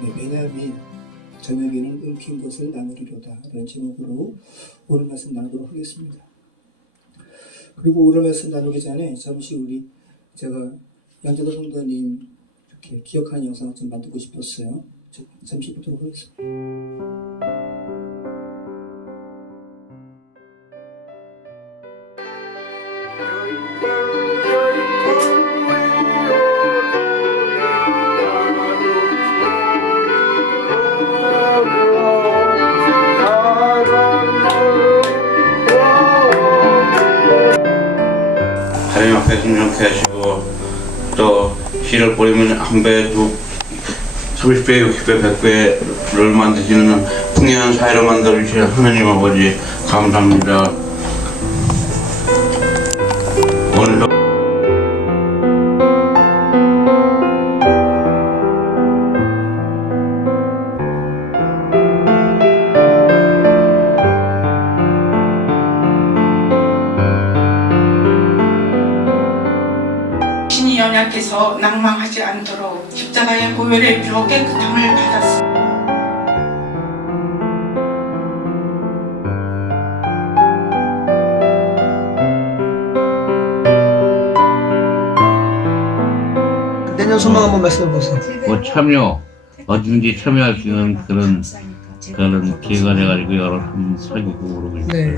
네, 베냐민 저녁에는 움킨 것을 나누리로다 라는 제목으로 오늘 말씀 나누도록 하겠습니다. 그리고 오늘 말씀 나누기 전에 잠시 제가 양재도 성도님 이렇게 기억하는 영상을 좀 만들고 싶었어요. 잠시 보도록 하겠습니다. 하나님 앞에 순종케 하시고 또 씨를 뿌리면 한 배, 30배, 60배, 100배를 만드시는 풍요한 사회를 만들어주신 하나님 아버지 감사합니다. 오늘도 신이 연약해서 낭망하지 않도록 십자가의 보혈의 피로 깨끗함을 받았습니다. 내년 소망 한번 말씀해 보세요. 참여, 어딘지 참여할 수 있는 그런 기회가 돼가지고 여러 번 사귀고 그러고 있어요. 네.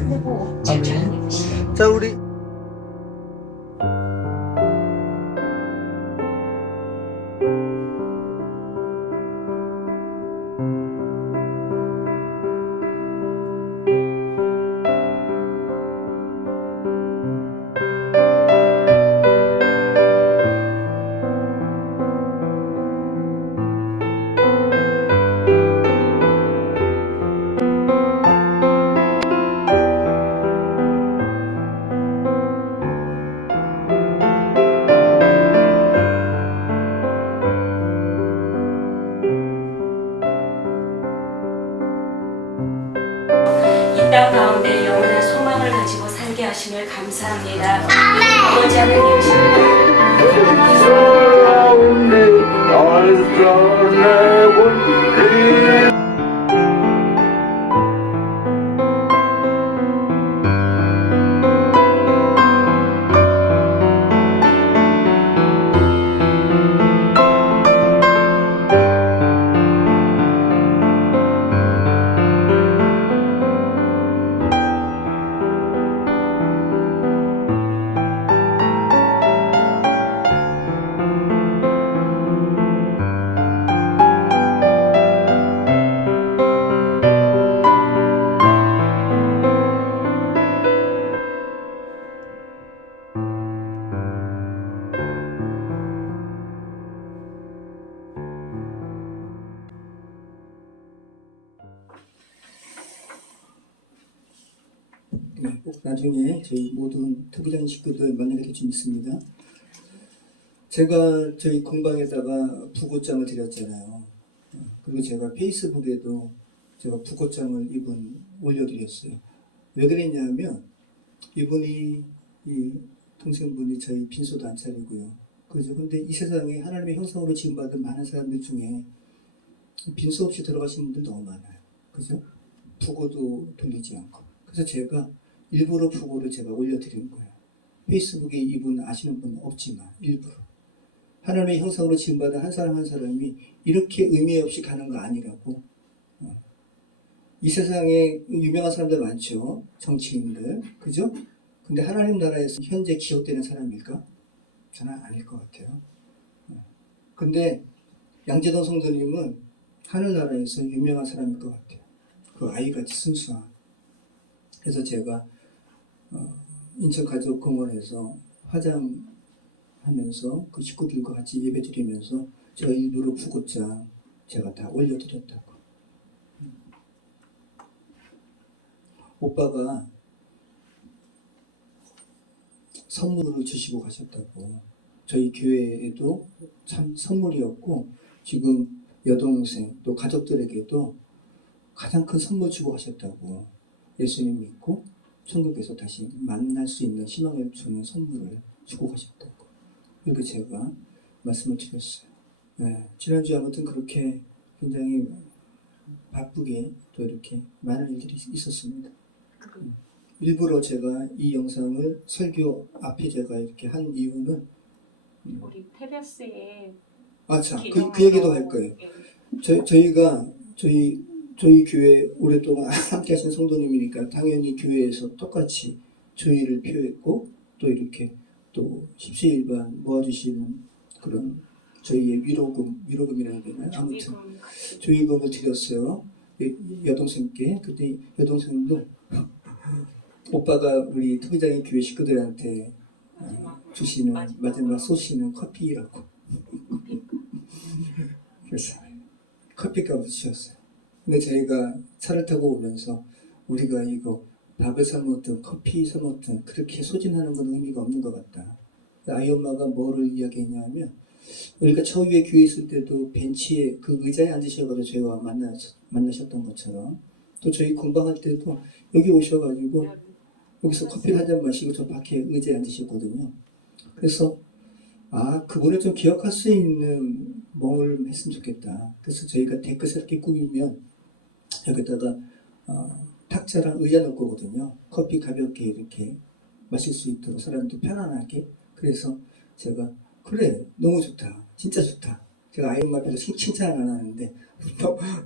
아멘. 자, 우리 땅 가운데 영원한 소망을 가지고 살게 하심을 감사합니다. 아버지 하나님 네, 꼭 나중에 저희 모든 특이장 식구들 만나게 될 줄 믿습니다. 제가 저희 공방에다가 부고장을 드렸잖아요. 그리고 제가 페이스북에도 제가 부고장을 이분 올려드렸어요. 왜 그랬냐면 이분이 이 동생분이 저희 빈소도 안 차리고요. 그죠? 근데 이 세상에 하나님의 형상으로 지음받은 많은 사람들 중에 빈소 없이 들어가신 분들 너무 많아요. 그죠? 부고도 돌리지 않고. 그래서 제가 일부러 부고를 제가 올려드리는 거예요. 페이스북에 이분 아시는 분 없지만 일부러. 하나님의 형상으로 지음받은 한 사람 한 사람이 이렇게 의미 없이 가는 거 아니라고. 이 세상에 유명한 사람들 많죠. 정치인들. 그죠? 근데 하나님 나라에서 현재 기억되는 사람일까? 저는 아닐 것 같아요. 근데 양재동 성도님은 하늘나라에서 유명한 사람일 것 같아요. 그 아이같이 순수한. 그래서 제가 인천가족공원에서 화장하면서 그 식구들과 같이 예배드리면서 제가 일부러 부고장 제가 다 올려드렸다고. 오빠가 선물을 주시고 가셨다고. 저희 교회에도 참 선물이었고 지금 여동생 또 가족들에게도 가장 큰 선물 주고 가셨다고. 예수님 믿고 천국에서 다시 만날 수 있는 희망을 주는 선물을 주고 가셨다고. 이렇게 제가 말씀을 드렸어요. 네, 지난주에 아무튼 그렇게 굉장히 바쁘게 또 이렇게 많은 일들이 있었습니다. 일부러 제가 이 영상을 설교 앞에 제가 이렇게 한 이유는 우리 테레스에 그 얘기도 할 거예요. 저희 교회 오랫동안 함께 하신 성도님이니까 당연히 교회에서 똑같이 조의를 표했고 또 이렇게 또 십시일반 모아주시는 그런 저희의 위로금이라고 해야 되나요? 아무튼 조의금을 드렸어요. 여동생께. 그때 여동생도 오빠가 우리 토기장의 교회 식구들한테 주시는 마지막 쏘시는 커피라고. 그래서 커피값을 주셨어요. 근데 저희가 차를 타고 오면서 우리가 이거 밥을 사 먹든 커피 사 먹든 그렇게 소진하는 건 의미가 없는 것 같다. 아이 엄마가 뭐를 이야기했냐면 우리가 처음에 교회 있을 때도 벤치에 그 의자에 앉으셔가지고 저희와 만나셨던 것처럼 또 저희 공방할 때도 여기 오셔가지고 여기서 커피를 한 잔 마시고 저 밖에 의자에 앉으셨거든요. 그래서 그분을 좀 기억할 수 있는 뭘 했으면 좋겠다. 그래서 저희가 데크스럽게 꾸미면 여기다가 탁자랑 의자 놓을 거거든요. 커피 가볍게 이렇게 마실 수 있도록 사람도 편안하게. 그래서 제가 그래 너무 좋다. 진짜 좋다. 제가 아이 엄마 앞에서 칭찬을 안 하는데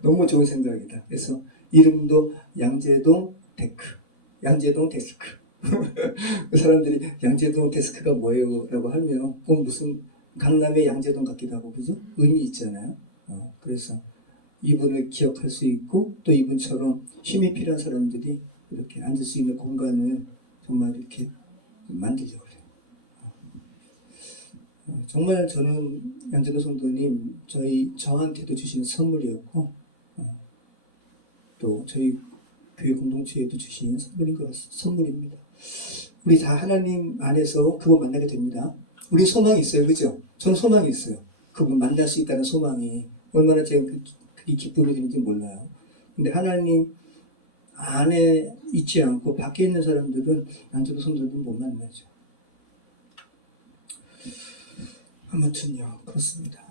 너무 좋은 생각이다. 그래서 이름도 양재동 데스크. 그 사람들이 양재동 데스크가 뭐예요? 라고 하면 그건 무슨 강남의 양재동 같기도 하고 그죠? 의미 있잖아요. 그래서 이분을 기억할 수 있고 또 이분처럼 힘이 필요한 사람들이 이렇게 앉을 수 있는 공간을 정말 이렇게 만들려고 그래요. 정말 저는 양재동 성도님 저한테도 주신 선물이었고 또 저희 교회 공동체에도 주신 선물입니다. 우리 다 하나님 안에서 그분 만나게 됩니다. 우리 소망이 있어요, 그죠? 저는 소망이 있어요. 그분 만날 수 있다는 소망이 얼마나 제가 그게 기쁨이 되는지 몰라요. 근데 하나님 안에 있지 않고 밖에 있는 사람들은 양재동 성도들은 못 만나죠. 아무튼요, 그렇습니다.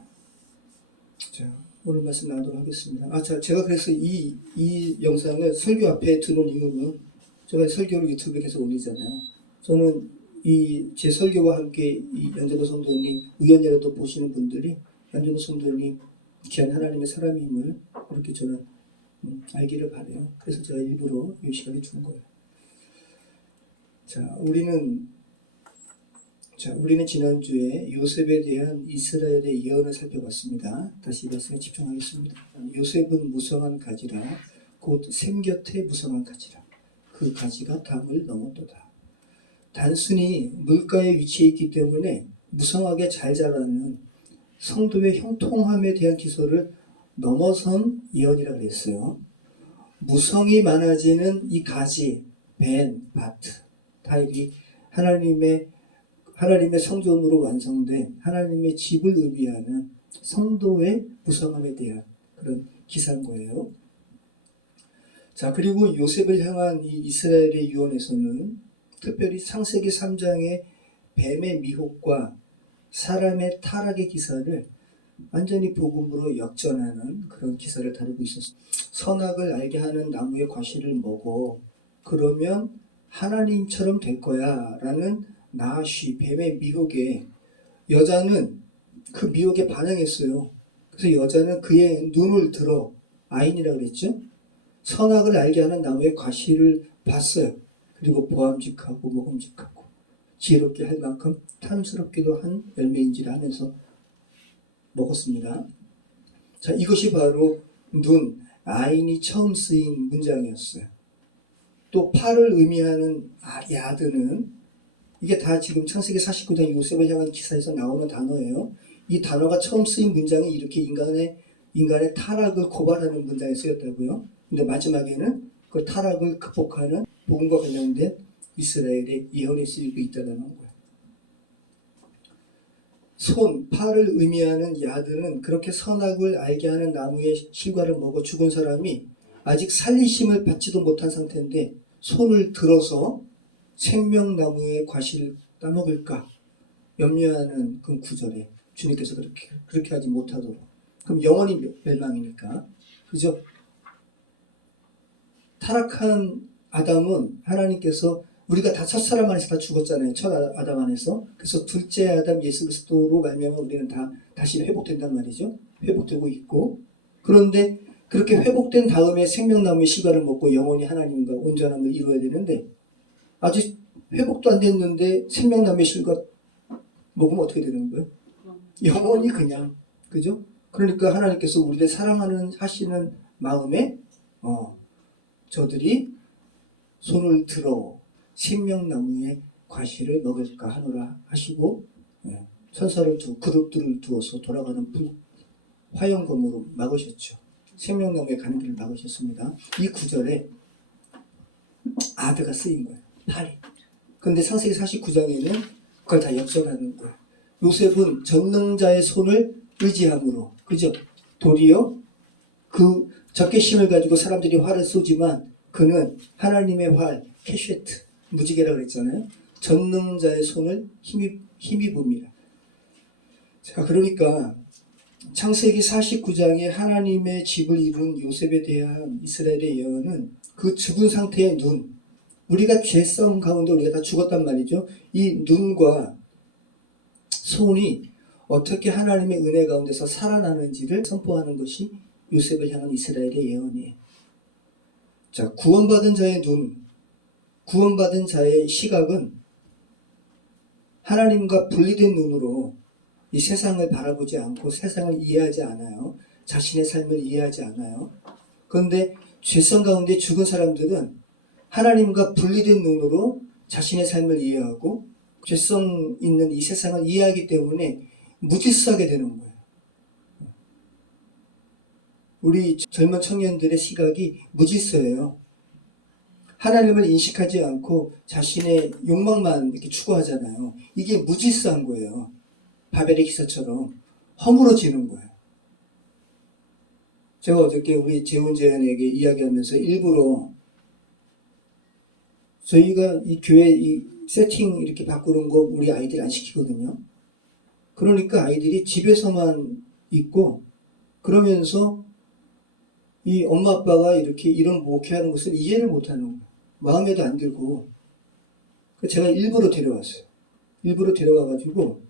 자, 오늘 말씀 나누도록 하겠습니다. 제가 그래서 이 영상을 설교 앞에 두는 이유는 제가 설교를 유튜브에 계속 올리잖아요. 저는 제 설교와 함께 이 양재동 성도님, 우연이라도 보시는 분들이 양재동 성도님 귀한 하나님의 사람임을 이렇게 저는 알기를 바라요. 그래서 제가 일부러 이 시간에 준 거예요. 우리는 지난주에 요셉에 대한 이스라엘의 예언을 살펴봤습니다. 다시 이 말씀에 집중하겠습니다. 요셉은 무성한 가지라 곧 샘곁에 무성한 가지라 그 가지가 담을 넘었도다. 단순히 물가에 위치해 있기 때문에 무성하게 잘 자라는 성도의 형통함에 대한 기소를 넘어선 예언이라고 했어요. 무성이 많아지는 이 가지, 벤, 바트, 타입이 하나님의 성전으로 완성된 하나님의 집을 의미하는 성도의 무성함에 대한 그런 기사인 거예요. 자, 그리고 요셉을 향한 이 이스라엘의 유언에서는 특별히 창세기 3장의 뱀의 미혹과 사람의 타락의 기사를 완전히 복음으로 역전하는 그런 기사를 다루고 있었습니다. 선악을 알게 하는 나무의 과실을 먹어 그러면 하나님처럼 될 거야 라는 나아쉬 뱀의 미혹에 여자는 그 미혹에 반응했어요. 그래서 여자는 그의 눈을 들어 아인이라고 그랬죠. 선악을 알게 하는 나무의 과실을 봤어요. 그리고 보암직하고 먹음직하고 지혜롭게 할 만큼 탐스럽기도 한 열매인지라 하면서 먹었습니다. 자, 이것이 바로 눈, 아인이 처음 쓰인 문장이었어요. 또 팔을 의미하는 야드는 이게 다 지금 창세기 49장 요셉을 향한 기사에서 나오는 단어예요. 이 단어가 처음 쓰인 문장이 이렇게 인간의 타락을 고발하는 문장에 쓰였다고요. 근데 마지막에는 그 타락을 극복하는 복음과 관련된 이스라엘의 예언이 쓰이고 있다는 거예요. 손, 팔을 의미하는 야드는 그렇게 선악을 알게 하는 나무의 실과를 먹어 죽은 사람이 아직 살리심을 받지도 못한 상태인데 손을 들어서 생명나무의 과실을 따먹을까 염려하는 그 구절에 주님께서 그렇게 하지 못하도록 그럼 영원히 멸망이니까. 그죠? 타락한 아담은 하나님께서 우리가 다 첫사람 안에서 다 죽었잖아요. 첫 아담 안에서. 그래서 둘째 아담 예수 그리스도로 말미암아 우리는 다 다시 회복된단 말이죠. 회복되고 있고. 그런데 그렇게 회복된 다음에 생명나무의 씨가를 먹고 영원히 하나님과 온전함을 이루어야 되는데 아직 회복도 안 됐는데 생명나무의 씨가 먹으면 어떻게 되는 거예요? 영원히 그냥. 그죠? 그러니까 하나님께서 우리를 사랑하는 하시는 마음에 저들이 손을 들어 생명나무의 과실을 먹을까 하노라 하시고 천사를 그룹들을 두어서 돌아가는 화영검으로 막으셨죠. 생명나무에 가는 길을 막으셨습니다. 이 구절에 아드가 쓰인 거예요. 팔이. 그런데 창세기 49장에는 그걸 다 역설하는 거예요. 요셉은 전능자의 손을 의지함으로, 그죠? 도리어 그 적개심을 가지고 사람들이 활을 쏘지만 그는 하나님의 활, 캐쉐트, 무지개라고 그랬잖아요. 전능자의 손을 힘입음이라. 자, 그러니까 창세기 49장에 하나님의 집을 이룬 요셉에 대한 이스라엘의 예언은 그 죽은 상태의 눈, 우리가 죄성 가운데 우리가 다 죽었단 말이죠. 이 눈과 손이 어떻게 하나님의 은혜 가운데서 살아나는지를 선포하는 것이 요셉을 향한 이스라엘의 예언이에요. 자, 구원받은 자의 눈, 구원받은 자의 시각은 하나님과 분리된 눈으로 이 세상을 바라보지 않고 세상을 이해하지 않아요. 자신의 삶을 이해하지 않아요. 그런데 죄성 가운데 죽은 사람들은 하나님과 분리된 눈으로 자신의 삶을 이해하고 죄성 있는 이 세상을 이해하기 때문에 무질서하게 되는 거예요. 우리 젊은 청년들의 시각이 무질서해요. 하나님을 인식하지 않고 자신의 욕망만 이렇게 추구하잖아요. 이게 무질서한 거예요. 바벨의 기사처럼 허물어지는 거예요. 제가 어저께 우리 재훈재현에게 이야기하면서 일부러 저희가 이 교회 이 세팅 이렇게 바꾸는 거 우리 아이들 안 시키거든요. 그러니까 아이들이 집에서만 있고 그러면서 이 엄마 아빠가 이렇게 이런 목회하는 것을 이해를 못하는 거예요. 마음에도 안 들고. 제가 일부러 데려왔어요. 일부러 데려와가지고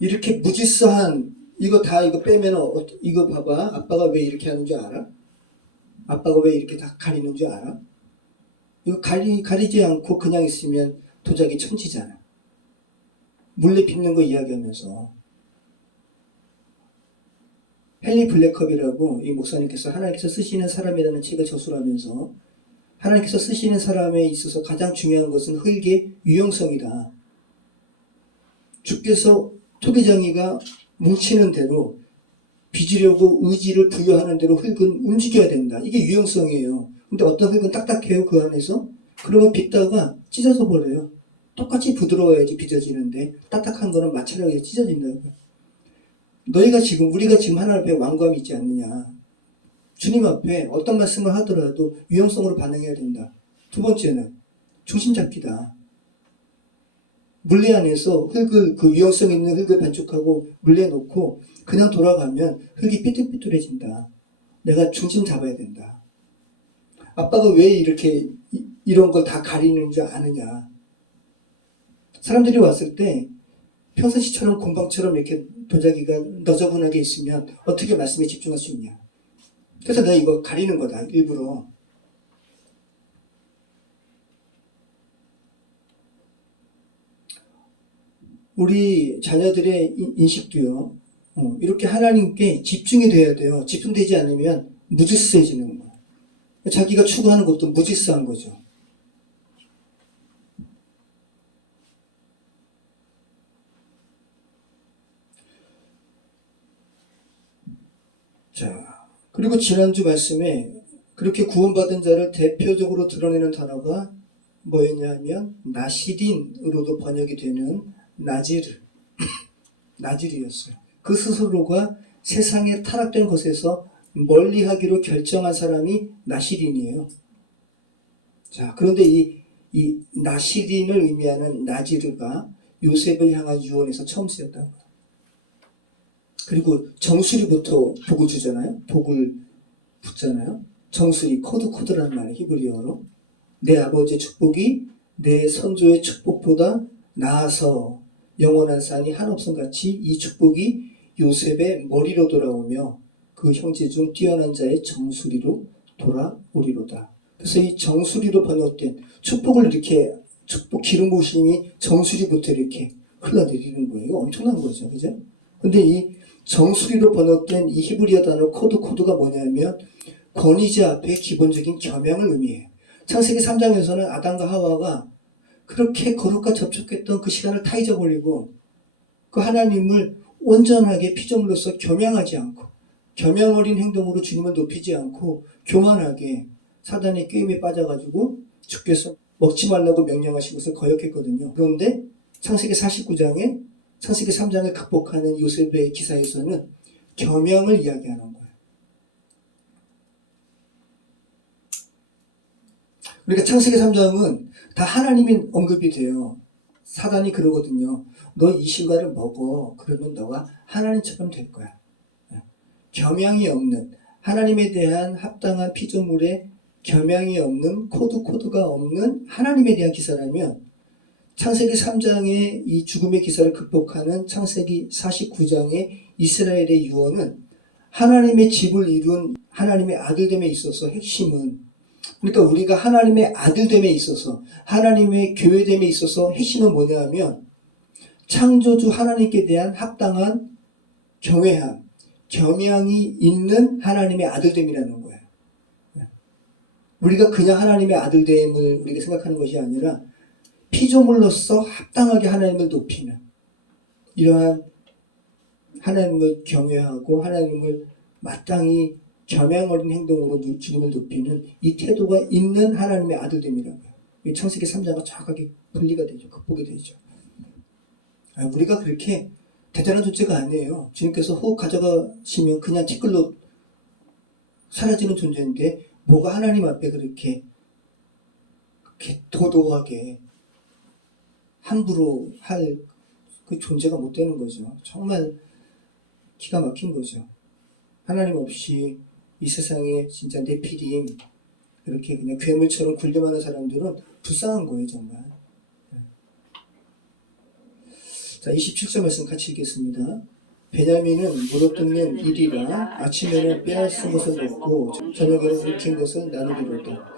이렇게 무질서한 이거 빼면 이거 봐봐. 아빠가 왜 이렇게 하는 줄 알아? 아빠가 왜 이렇게 다 가리는 줄 알아? 이거 가리지 않고 그냥 있으면 도자기 천지잖아. 물레 빚는 거 이야기하면서 헨리 블랙컵이라고 이 목사님께서 하나님께서 쓰시는 사람이라는 책을 저술하면서 하나님께서 쓰시는 사람에 있어서 가장 중요한 것은 흙의 유형성이다. 주께서 토기장이가 뭉치는 대로 빚으려고 의지를 부여하는 대로 흙은 움직여야 된다. 이게 유형성이에요. 근데 어떤 흙은 딱딱해요, 그 안에서. 그러면 빚다가 찢어져 버려요. 똑같이 부드러워야지 빚어지는데 딱딱한 거는 마찰하게 찢어진다고요. 우리가 지금 하나님 앞에 완고함이 있지 않느냐. 주님 앞에 어떤 말씀을 하더라도 유형성으로 반응해야 된다. 두 번째는 중심 잡기다. 물레 안에서 흙을 그 유형성 있는 흙을 반죽하고 물레 놓고 그냥 돌아가면 흙이 삐뚤삐뚤해진다. 내가 중심 잡아야 된다. 아빠가 왜 이렇게 이런 걸 다 가리는 줄 아느냐. 사람들이 왔을 때 평상시처럼 공방처럼 이렇게 도자기가 너저분하게 있으면 어떻게 말씀에 집중할 수 있냐. 그래서 내가 이거 가리는 거다. 일부러. 우리 자녀들의 인식도요. 이렇게 하나님께 집중이 돼야 돼요. 집중되지 않으면 무질서해지는 거예요. 자기가 추구하는 것도 무질서한 거죠. 자, 그리고 지난주 말씀에 그렇게 구원받은 자를 대표적으로 드러내는 단어가 뭐였냐면 나시딘으로도 번역이 되는 나질이었어요. 그 스스로가 세상에 타락된 것에서 멀리하기로 결정한 사람이 나시딘이에요. 자, 그런데 이 나시딘을 의미하는 나지르가 요셉을 향한 유언에서 처음 쓰였다는 거예요. 그리고 정수리부터 복을 주잖아요. 복을 붙잖아요. 정수리, 코드라는 말이 히브리어로. 내 아버지의 축복이 내 선조의 축복보다 나아서 영원한 산이 한없음같이 이 축복이 요셉의 머리로 돌아오며 그 형제 중 뛰어난 자의 정수리로 돌아오리로다. 그래서 이 정수리로 번역된 축복을 이렇게 축복 기름 부으심이 정수리부터 이렇게 흘러내리는 거예요. 이거 엄청난 거죠. 그죠? 근데 이 정수리로 번역된 이 히브리어 단어 코드가 뭐냐면 권위자 앞에 기본적인 겸양을 의미해요. 창세기 3장에서는 아담과 하와가 그렇게 거룩과 접촉했던 그 시간을 다 잊어버리고 그 하나님을 온전하게 피조물로서 겸양하지 않고 겸양 어린 행동으로 주님을 높이지 않고 교만하게 사단의 게임에 빠져가지고 주께서 먹지 말라고 명령하신 것을 거역했거든요. 그런데 창세기 49장에 창세기 3장을 극복하는 요셉의 기사에서는 겸양을 이야기하는 거예요. 그러니까 창세기 3장은 다 하나님이 언급이 돼요. 사단이 그러거든요. 너 이 실과를 먹어. 그러면 너가 하나님처럼 될 거야. 겸양이 없는, 하나님에 대한 합당한 피조물에 겸양이 없는, 코드가 없는 하나님에 대한 기사라면 창세기 3장의 이 죽음의 기사를 극복하는 창세기 49장의 이스라엘의 유언은 하나님의 집을 이룬 하나님의 아들됨에 있어서 핵심은, 그러니까 우리가 하나님의 아들됨에 있어서 하나님의 교회됨에 있어서 핵심은 뭐냐 하면 창조주 하나님께 대한 합당한 경외함, 겸양이 있는 하나님의 아들됨이라는 거예요. 우리가 그냥 하나님의 아들됨을 우리가 생각하는 것이 아니라 피조물로서 합당하게 하나님을 높이는, 이러한 하나님을 경외하고 하나님을 마땅히 겸양 어린 행동으로 주님을 높이는 이 태도가 있는 하나님의 아들됨이라고요. 창세기 3장과 정확하게 분리가 되죠. 극복이 되죠. 우리가 그렇게 대단한 존재가 아니에요. 주님께서 호흡 가져가시면 그냥 티끌로 사라지는 존재인데 뭐가 하나님 앞에 그렇게 도도하게 함부로 할 그 존재가 못 되는 거죠. 정말 기가 막힌 거죠. 하나님 없이 이 세상에 진짜 네피림, 그렇게 그냥 괴물처럼 굴림하는 사람들은 불쌍한 거예요, 정말. 자, 27절 말씀 같이 읽겠습니다. 베냐민은 물어뜯는 일이라 아침에는 빼앗은 것을 먹고 저녁에는 묵힌 것을 나누기로다.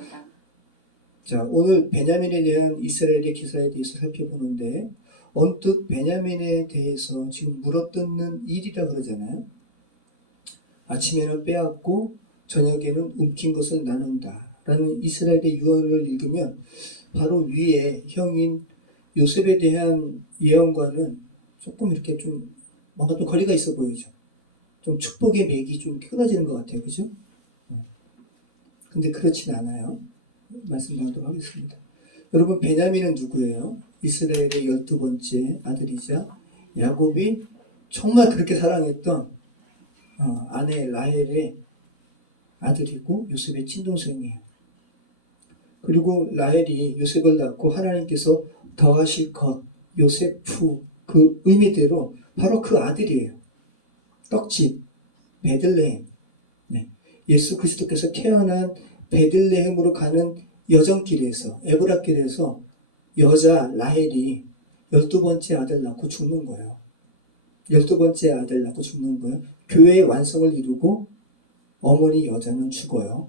자, 오늘 베냐민에 대한 이스라엘의 기사에 대해서 살펴보는데 언뜻 베냐민에 대해서 지금 물어뜯는 일이라 그러잖아요. 아침에는 빼앗고 저녁에는 움킨 것을 나눈다 라는 이스라엘의 유언을 읽으면 바로 위에 형인 요셉에 대한 예언과는 조금 이렇게 좀 뭔가 좀 거리가 있어 보이죠. 좀 축복의 맥이 좀 끊어지는 것 같아요. 그죠? 근데 그렇진 않아요. 말씀드리도록 하겠습니다. 여러분, 베냐민은 누구예요? 이스라엘의 12번째 아들이자 야곱이 정말 그렇게 사랑했던 아내 라헬의 아들이고 요셉의 친동생이에요. 그리고 라헬이 요셉을 낳고 하나님께서 더하실 것, 요세프, 그 의미대로 바로 그 아들이에요. 떡집, 베들레헴. 네. 예수 그리스도께서 태어난 베들레헴으로 가는 여정길에서, 에브라길에서 여자 라헬이 12번째 아들 낳고 죽는 거예요. 12번째 아들 낳고 죽는 거예요. 교회의 완성을 이루고 어머니 여자는 죽어요.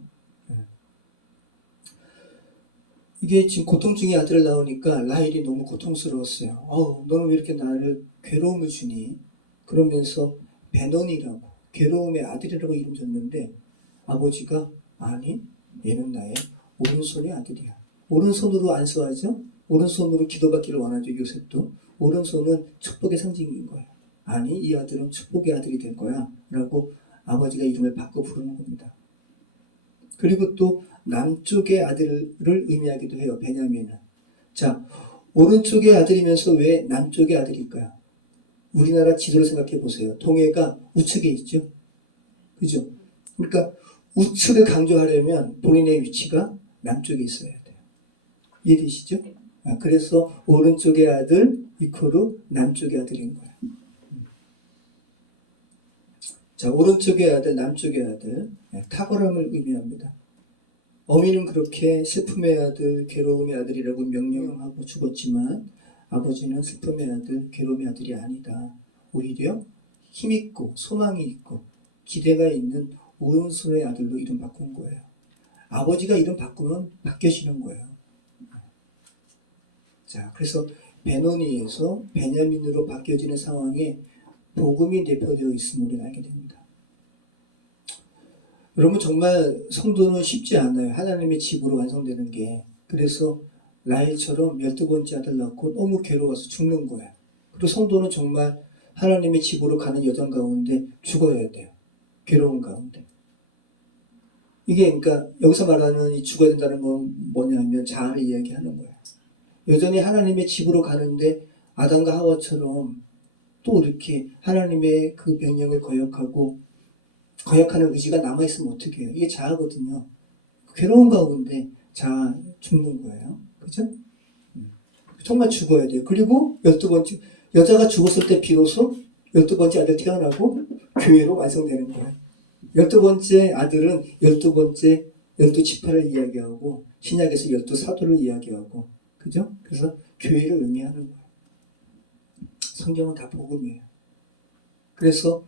이게 지금 고통 중에 아들을 낳으니까 라헬이 너무 고통스러웠어요. 너는 왜 이렇게 나를 괴로움을 주니? 그러면서 베논이라고, 괴로움의 아들이라고 이름 줬는데 아버지가 아니, 얘는 나의 오른손의 아들이야. 오른손으로 안수하죠? 오른손으로 기도받기를 원하죠. 요셉도. 오른손은 축복의 상징인 거예요. 아니, 이 아들은 축복의 아들이 될 거야 라고 아버지가 이름을 바꿔 부르는 겁니다. 그리고 또 남쪽의 아들을 의미하기도 해요. 베냐민은. 자, 오른쪽의 아들이면서 왜 남쪽의 아들일까요? 우리나라 지도를 생각해 보세요. 동해가 우측에 있죠. 그죠? 그러니까 우측을 강조하려면 본인의 위치가 남쪽에 있어야 돼요. 이해되시죠? 그래서 오른쪽의 아들 이코르 남쪽의 아들인 거예요. 자, 오른쪽의 아들, 남쪽의 아들, 탁월함을 의미합니다. 어미는 그렇게 슬픔의 아들, 괴로움의 아들이라고 명령하고 죽었지만 아버지는 슬픔의 아들, 괴로움의 아들이 아니다. 오히려 힘있고 소망이 있고 기대가 있는 오른손의 아들로 이름 바꾼 거예요. 아버지가 이름 바꾸면 바뀌어지는 거예요. 자, 그래서 베노니에서 베냐민으로 바뀌어지는 상황에 복음이 내포되어 있음을 우리는 알게 됩니다. 여러분, 정말 성도는 쉽지 않아요. 하나님의 집으로 완성되는 게. 그래서 라헬처럼 12번째 아들 낳고 너무 괴로워서 죽는 거예요. 그리고 성도는 정말 하나님의 집으로 가는 여정 가운데 죽어야 돼요. 괴로운 가운데. 이게 그러니까 여기서 말하는 이 죽어야 된다는 건 뭐냐면 자아를 이야기하는 거예요. 여전히 하나님의 집으로 가는데 아담과 하와처럼 또 이렇게 하나님의 그 명령을 거역하는 의지가 남아있으면 어떻게 해요? 이게 자아거든요. 괴로운 가운데 자아 죽는 거예요. 그죠? 정말 죽어야 돼요. 그리고 12번째, 여자가 죽었을 때 비로소 12번째 아들 태어나고 교회로 완성되는 거예요. 12번째 아들은 12번째 12지파를 이야기하고 신약에서 12사도를 이야기하고 그죠? 그래서 교회를 의미하는 거예요. 성경은 다 복음이에요. 그래서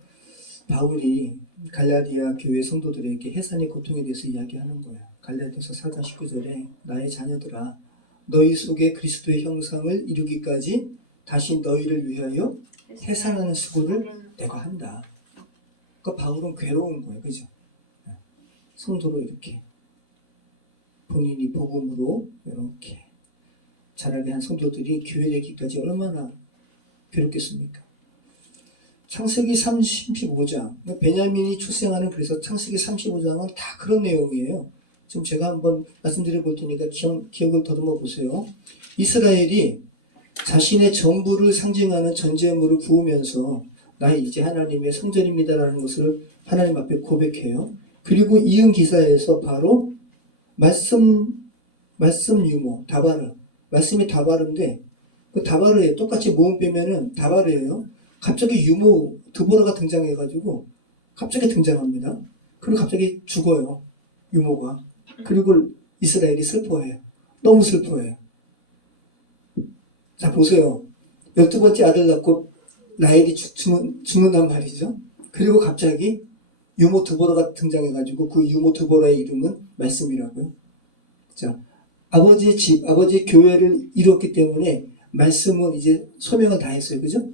바울이 갈라디아 교회 성도들에게 해산의 고통에 대해서 이야기하는 거예요. 갈라디아서 4장 19절에 나의 자녀들아 너희 속에 그리스도의 형상을 이루기까지 다시 너희를 위하여 해산하는 수고를 내가 한다. 그러니까 바울은 괴로운 거예요. 그죠? 성도로 이렇게 본인이 복음으로 이렇게 자라게 한 성도들이 교회 되기까지 얼마나 괴롭겠습니까? 창세기 35장, 베냐민이 출생하는 그래서 창세기 35장은 다 그런 내용이에요. 지금 제가 한번 말씀드려 볼 테니까 기억을 더듬어 보세요. 이스라엘이 자신의 전부를 상징하는 전제물을 부으면서 나 이제 하나님의 성전입니다라는 것을 하나님 앞에 고백해요. 그리고 이은 기사에서 바로 말씀 유모, 다바르. 말씀이 다바르인데 그 다바르에 똑같이 모음 빼면은 다바르예요. 갑자기 유모 드보라가 등장해가지고 갑자기 등장합니다. 그리고 갑자기 죽어요. 유모가. 그리고 이스라엘이 슬퍼해요. 너무 슬퍼해요. 자, 보세요. 12번째 아들 낳고 라헬이 죽는단 말이죠. 그리고 갑자기 유모 드보라가 등장해가지고 그 유모 드보라의 이름은 말씀이라고요. 자, 아버지의 집, 아버지의 교회를 이뤘기 때문에 말씀은 이제 소명을 다 했어요. 그죠?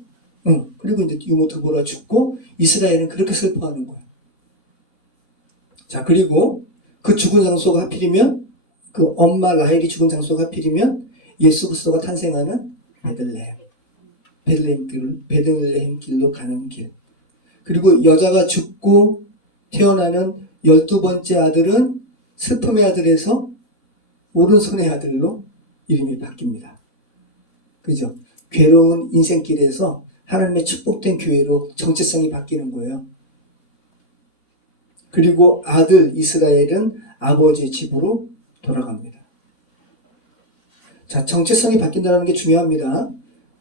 그리고 이제 유모 드보라 죽고 이스라엘은 그렇게 슬퍼하는 거예요. 자, 그리고 그 죽은 장소가 하필이면 그 엄마 라헬이 죽은 장소가 하필이면 예수 그리스도가 탄생하는 베들레헴 길로 가는 길. 그리고 여자가 죽고 태어나는 12번째 아들은 슬픔의 아들에서 오른손의 아들로 이름이 바뀝니다. 그죠? 괴로운 인생길에서 하나님의 축복된 교회로 정체성이 바뀌는 거예요. 그리고 아들 이스라엘은 아버지의 집으로 돌아갑니다. 자, 정체성이 바뀐다는 게 중요합니다.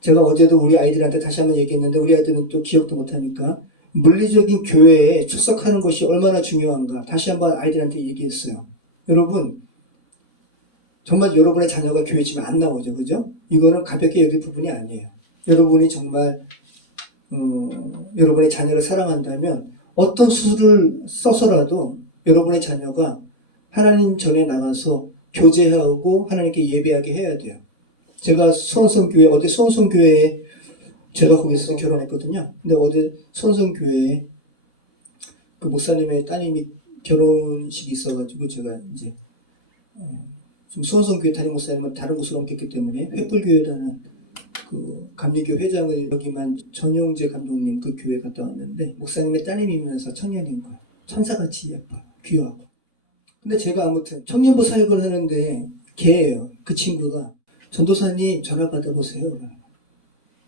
제가 어제도 우리 아이들한테 다시 한번 얘기했는데 우리 아이들은 또 기억도 못하니까 물리적인 교회에 출석하는 것이 얼마나 중요한가 다시 한번 아이들한테 얘기했어요. 여러분, 정말 여러분의 자녀가 교회 집에 안 나오죠. 그죠? 이거는 가볍게 여길 부분이 아니에요. 여러분이 정말 여러분의 자녀를 사랑한다면 어떤 수술을 써서라도 여러분의 자녀가 하나님 전에 나가서 교제하고 하나님께 예배하게 해야 돼요. 제가 수원성교회, 어제 수원성교회에 제가 거기서 결혼했거든요. 근데 어제 수원성교회에 그 목사님의 따님이 결혼식이 있어가지고 제가 이제 지금 수원성교회 담임 목사님은 다른 곳으로 옮겼기 때문에 횃불교회라는 그 감리교 회장을 여기만 전용재 감독님 그 교회 갔다 왔는데 목사님의 따님이면서 청년인 거예요. 천사같이 예뻐요. 귀하고. 근데 제가 아무튼 청년부 사역을 하는데 걔예요. 그 친구가 전도사님 전화 받아보세요.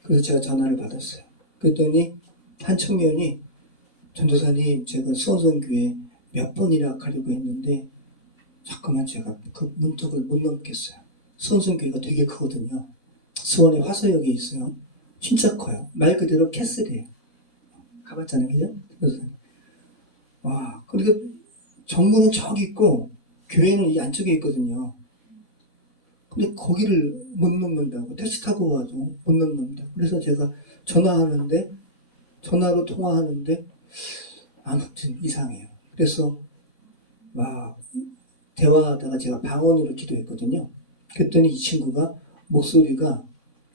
그래서 제가 전화를 받았어요. 그랬더니 한 청년이 전도사님 제가 수원성교회 몇 번이나 가려고 했는데 잠깐만 제가 그 문턱을 못 넘겠어요. 수원성교회가 되게 크거든요. 수원에 화서역이 있어요. 진짜 커요. 말 그대로 캐슬이에요. 가봤잖아요. 그죠? 그래서 와, 그러니까 정문은 저기 있고 교회는 이 안쪽에 있거든요. 근데 거기를 못 넘는다고. 택시 타고 와도 못 넘는다. 그래서 제가 전화로 통화하는데 아무튼 이상해요. 그래서 막 대화하다가 제가 방언으로 기도했거든요. 그랬더니 이 친구가 목소리가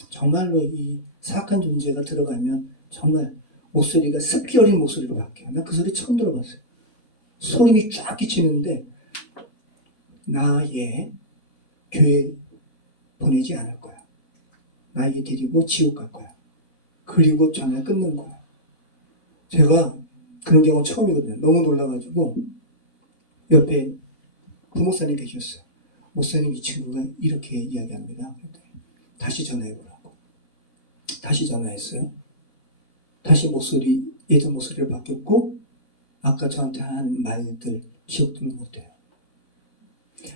정말로 이 사악한 존재가 들어가면 정말 목소리가 습기 어린 목소리로 바뀌어요. 난 그 소리 처음 들어봤어요. 소름이 쫙 끼치는데 나 얘 교회 보내지 않을 거야. 나 얘 데리고 지옥 갈 거야. 그리고 전화 끊는 거야. 제가 그런 경우 처음이거든요. 너무 놀라가지고 옆에 부목사님 계셨어요. 목사님 이 친구가 이렇게 이야기합니다. 그랬더니 다시 전화해보라고. 다시 전화했어요. 다시 예전 목소리로 바뀌었고 아까 저한테 한 말들 기억도 못해요.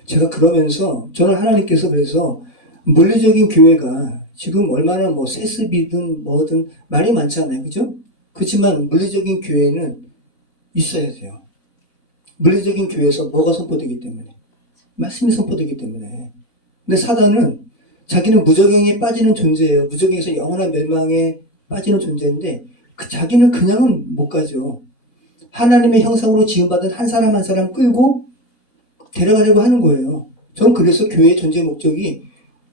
제가 그러면서 저는 하나님께서 그래서 물리적인 교회가 지금 얼마나 뭐 세습이든 뭐든 말이 많잖아요. 그죠? 그렇지만 물리적인 교회는 있어야 돼요. 물리적인 교회에서 뭐가 선포되기 때문에 말씀이 선포되기 때문에. 근데 사단은 자기는 무적행에 빠지는 존재예요. 무적행에서 영원한 멸망에 빠지는 존재인데 자기는 그냥은 못 가죠. 하나님의 형상으로 지음받은 한 사람 한 사람 끌고 데려가려고 하는 거예요. 전 그래서 교회의 존재 목적이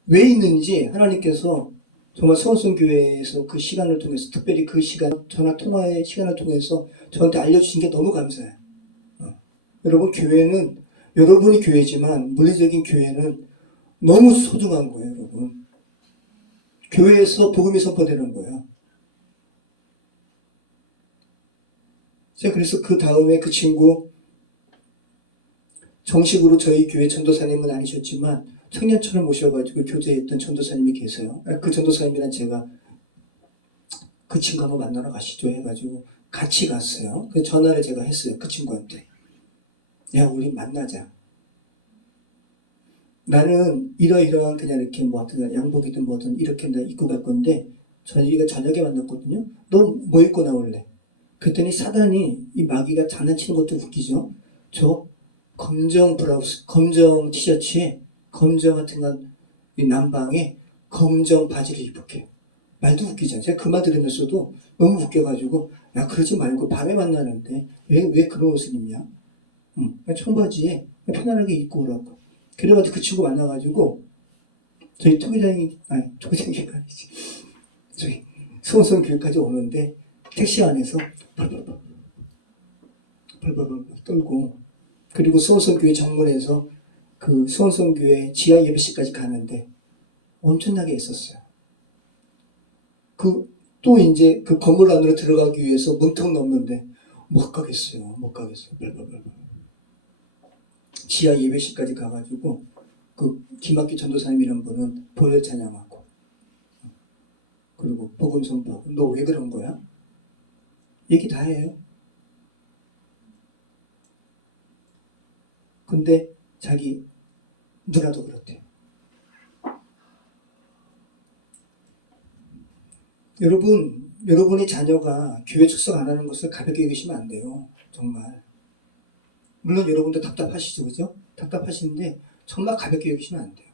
왜 있는지 하나님께서 정말 서원성교회에서 그 시간을 통해서 특별히 그 시간 전화 통화의 시간을 통해서 저한테 알려주신 게 너무 감사해요. 여러분 교회는 여러분이 교회지만 물리적인 교회는 너무 소중한 거예요. 여러분 교회에서 복음이 선포되는 거예요. 제가 그래서 그 다음에 그 친구 정식으로 저희 교회 전도사님은 아니셨지만 청년촌을 모셔가지고 교제했던 전도사님이 계세요. 그 전도사님이랑 제가 그 친구 한번 만나러 가시죠 해가지고 같이 갔어요. 그 전화를 제가 했어요. 그 친구한테. 야, 우리 만나자. 나는 이러이러한 그냥 이렇게 뭐 하여튼 양복이든 뭐든 이렇게 나 입고 갈 건데 저희가 저녁에 만났거든요. 너 뭐 입고 나올래? 그랬더니 사단이 이 마귀가 장난치는 것도 웃기죠. 저 검정 브라우스, 검정 티셔츠에 검정 하여튼간 이 남방에 검정 바지를 입을게. 말도 웃기잖아요. 제가 그 말 들으면서도 너무 웃겨가지고 야 그러지 말고 밤에 만나는데 왜 그런 옷을 입냐? 청바지에 편안하게 입고 오라고. 그래가지고 그 친구 만나가지고 저희 투기장이 아니지 저희 수원성 교회까지 오는데 택시 안에서 벌벌 떨고 그리고 수원성교회 정문에서 그 수원성교회 지하 예배실까지 가는데 엄청나게 했었어요. 또 이제 그 건물 안으로 들어가기 위해서 문턱 넘는데 못 가겠어요. 벌벌. 지하 예배실까지 가가지고 그 김학기 전도사님이란 분은 보혈 찬양하고 그리고 복음 선포하고 너 왜 그런 거야? 얘기 다 해요. 근데 자기 누나도 그렇대요. 여러분의 자녀가 교회 출석 안 하는 것을 가볍게 여기시면 안 돼요. 정말. 물론 여러분도 답답하시죠, 그죠? 답답하시는데 정말 가볍게 여기시면 안 돼요.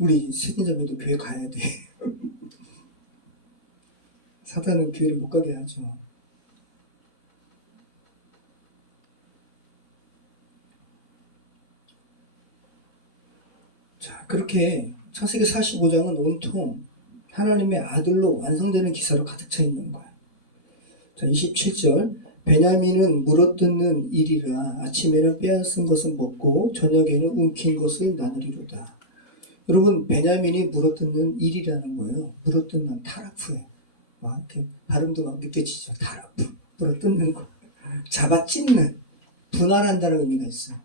우리 세진자매도 교회 가야 돼. 사단은 교회를 못 가게 하죠. 자, 그렇게 창세기 45장은 온통 하나님의 아들로 완성되는 기사로 가득 차 있는 거야. 자, 27절. 베냐민은 물어뜯는 일이라 아침에는 빼앗은 것을 먹고 저녁에는 움킨 것을 나누리로다. 여러분, 베냐민이 물어뜯는 일이라는 거예요. 물어뜯는 타라프예요. 막 이렇게 발음도 막 느껴지죠. 타라프. 물어뜯는 거. 잡아 찢는, 분할한다는 의미가 있어요.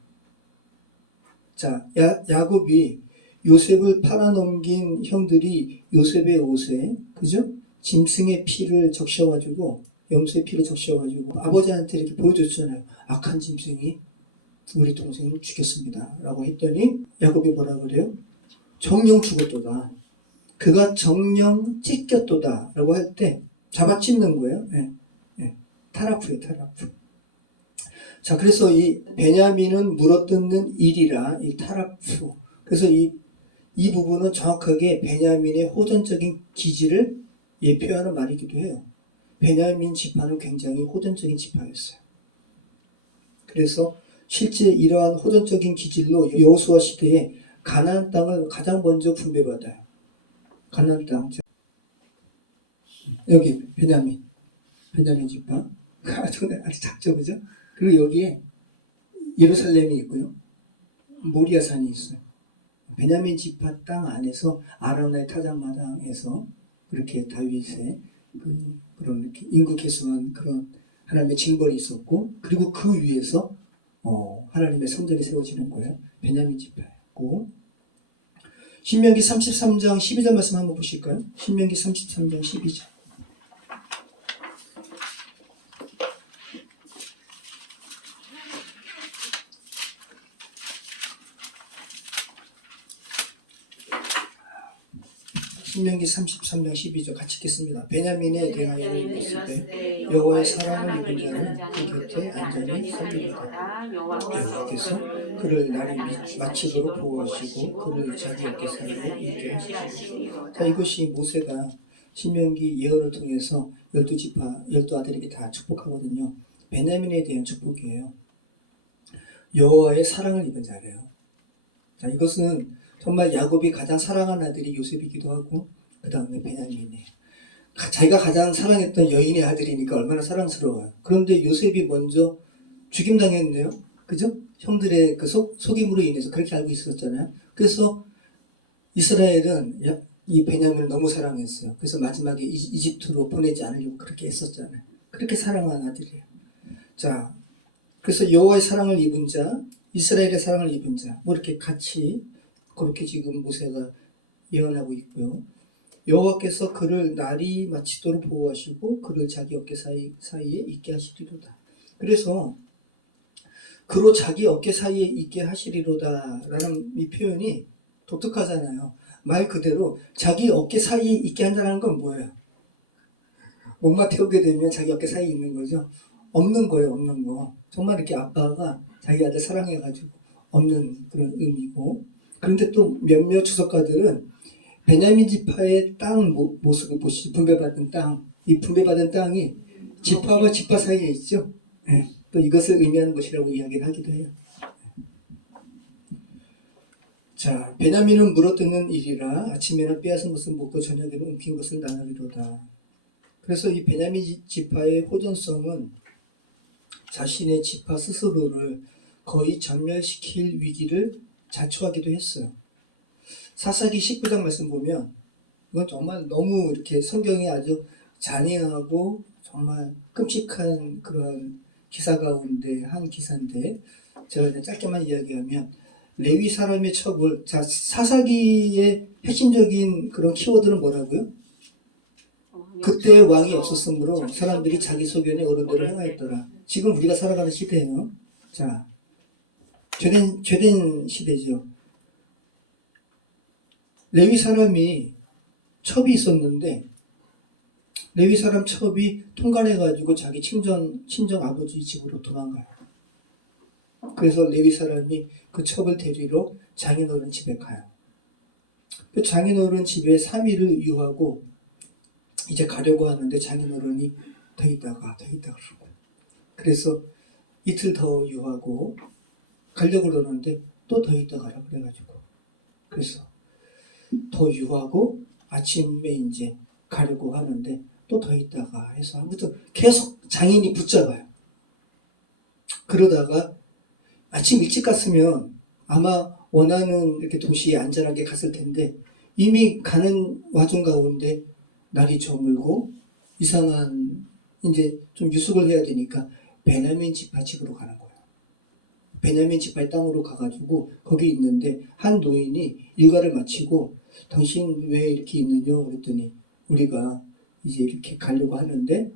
자, 야곱이 요셉을 팔아넘긴 형들이 요셉의 옷에, 그죠? 짐승의 피를 적셔가지고, 염소의 피를 적셔가지고, 아버지한테 이렇게 보여줬잖아요. 악한 짐승이 우리 동생을 죽였습니다. 라고 했더니, 야곱이 뭐라 그래요? 정령 죽었도다. 그가 정령 찢겼도다. 라고 할 때 잡아 찢는 거예요. 예, 예. 타라프예요, 타라프. 자, 그래서 이 베냐민은 물어뜯는 일이라 이 타라프. 그래서 이 부분은 정확하게 베냐민의 호전적인 기질을 예표하는 말이기도 해요. 베냐민 지파는 굉장히 호전적인 지파였어요. 그래서 실제 이러한 호전적인 기질로 여호수아 시대에 가나안 땅을 가장 먼저 분배받아요. 가나안 땅. 여기 베냐민 지파. 아주 작죠, 그죠? 그리고 여기에 예루살렘이 있고요. 모리아산이 있어요. 베냐민 지파 땅 안에서 아람나의 타작마당에서 그렇게 다윗의 그런 이렇게 인구 계승한 그런 하나님의 징벌이 있었고, 그리고 그 위에서 하나님의 성전이 세워지는 거예요. 베냐민 지파였고. 신명기 33장 12절 말씀 한번 보실까요? 신명기 33장 12절. 신명기 33장 12절 같이 읽겠습니다. 베냐민에 대하여 이르시되 여호와의 사랑을 입은 자는 그 곁에 안전히 살리리라. 여호와께서 그를 날이 마치도록 보호하시고 그를 자기 어깨 사이에 있게 하시리라. 자, 이것이 모세가 신명기 예언을 통해서 12지파 12아들에게 다 축복하거든요. 베냐민에 대한 축복이에요. 여호와의 사랑을 입은 자래요. 자, 이것은 정말 야곱이 가장 사랑한 아들이 요셉이기도 하고, 그 다음에 베냐민이에요. 자기가 가장 사랑했던 여인의 아들이니까 얼마나 사랑스러워요. 그런데 요셉이 먼저 죽임당했네요. 그죠? 형들의 그 속임으로 인해서 그렇게 알고 있었잖아요. 그래서 이스라엘은 이 베냐민을 너무 사랑했어요. 그래서 마지막에 이집트로 보내지 않으려고 그렇게 했었잖아요. 그렇게 사랑한 아들이에요. 자, 그래서 여호와의 사랑을 입은 자, 이스라엘의 사랑을 입은 자, 뭐 이렇게 같이 그렇게 지금 모세가 예언하고 있고요. 여호와께서 그를 날이 마치도록 보호하시고 그를 자기 어깨 사이에 있게 하시리로다. 그래서 그로 자기 어깨 사이에 있게 하시리로다 라는 이 표현이 독특하잖아요. 말 그대로 자기 어깨 사이에 있게 한다는 건 뭐예요? 목마 태우게 되면 자기 어깨 사이에 있는 거죠. 없는 거예요, 없는 거. 정말 이렇게 아빠가 자기 아들 사랑해가지고 없는 그런 의미고. 그런데 또 몇몇 주석가들은 베냐민 지파의 땅 모습을 보시죠. 분배받은 땅. 이 분배받은 땅이 지파와 지파 사이에 있죠. 네. 또 이것을 의미하는 것이라고 이야기를 하기도 해요. 자, 베냐민은 물어뜯는 일이라 아침에는 빼앗은 것을 먹고 저녁에는 움킨 것을 나누리로다. 그래서 이 베냐민 지파의 호전성은 자신의 지파 스스로를 거의 전멸시킬 위기를 자초하기도 했어요. 사사기 19장 말씀 보면 이건 정말 너무 이렇게 성경이 아주 잔인하고 정말 끔찍한 그런 기사 가운데 한 기사인데, 제가 그냥 짧게만 이야기하면 레위 사람의 처벌. 자, 사사기의 핵심적인 그런 키워드는 뭐라고요? 그때 왕이 없었으므로 사람들이 자기 소견에 어른대로 행하였더라. 지금 우리가 살아가는 시대예요. 자, 죄된 시대죠. 레위 사람이 첩이 있었는데 레위 사람 첩이 통관해가지고 자기 친정 아버지 집으로 도망가요. 그래서 레위 사람이 그 첩을 데리러 장인어른 집에 가요. 그 장인어른 집에 3일을 유하고 이제 가려고 하는데 장인어른이 더 있다가 그러고, 그래서 이틀 더 유하고 가려고 그러는데 또 더 있다 가라 그래가지고, 그래서 더 유하고 아침에 이제 가려고 하는데 또 더 있다가 해서 아무튼 계속 장인이 붙잡아요. 그러다가 아침 일찍 갔으면 아마 원하는 이렇게 도시에 안전하게 갔을 텐데 이미 가는 와중 가운데 날이 저물고 이상한 이제 좀 유숙을 해야 되니까 베냐민 지파 집으로 가는 거예요. 베냐민 지파의 땅으로 가가지고 거기 있는데 한 노인이 일과를 마치고 당신 왜 이렇게 있느냐 그랬더니 우리가 이제 이렇게 가려고 하는데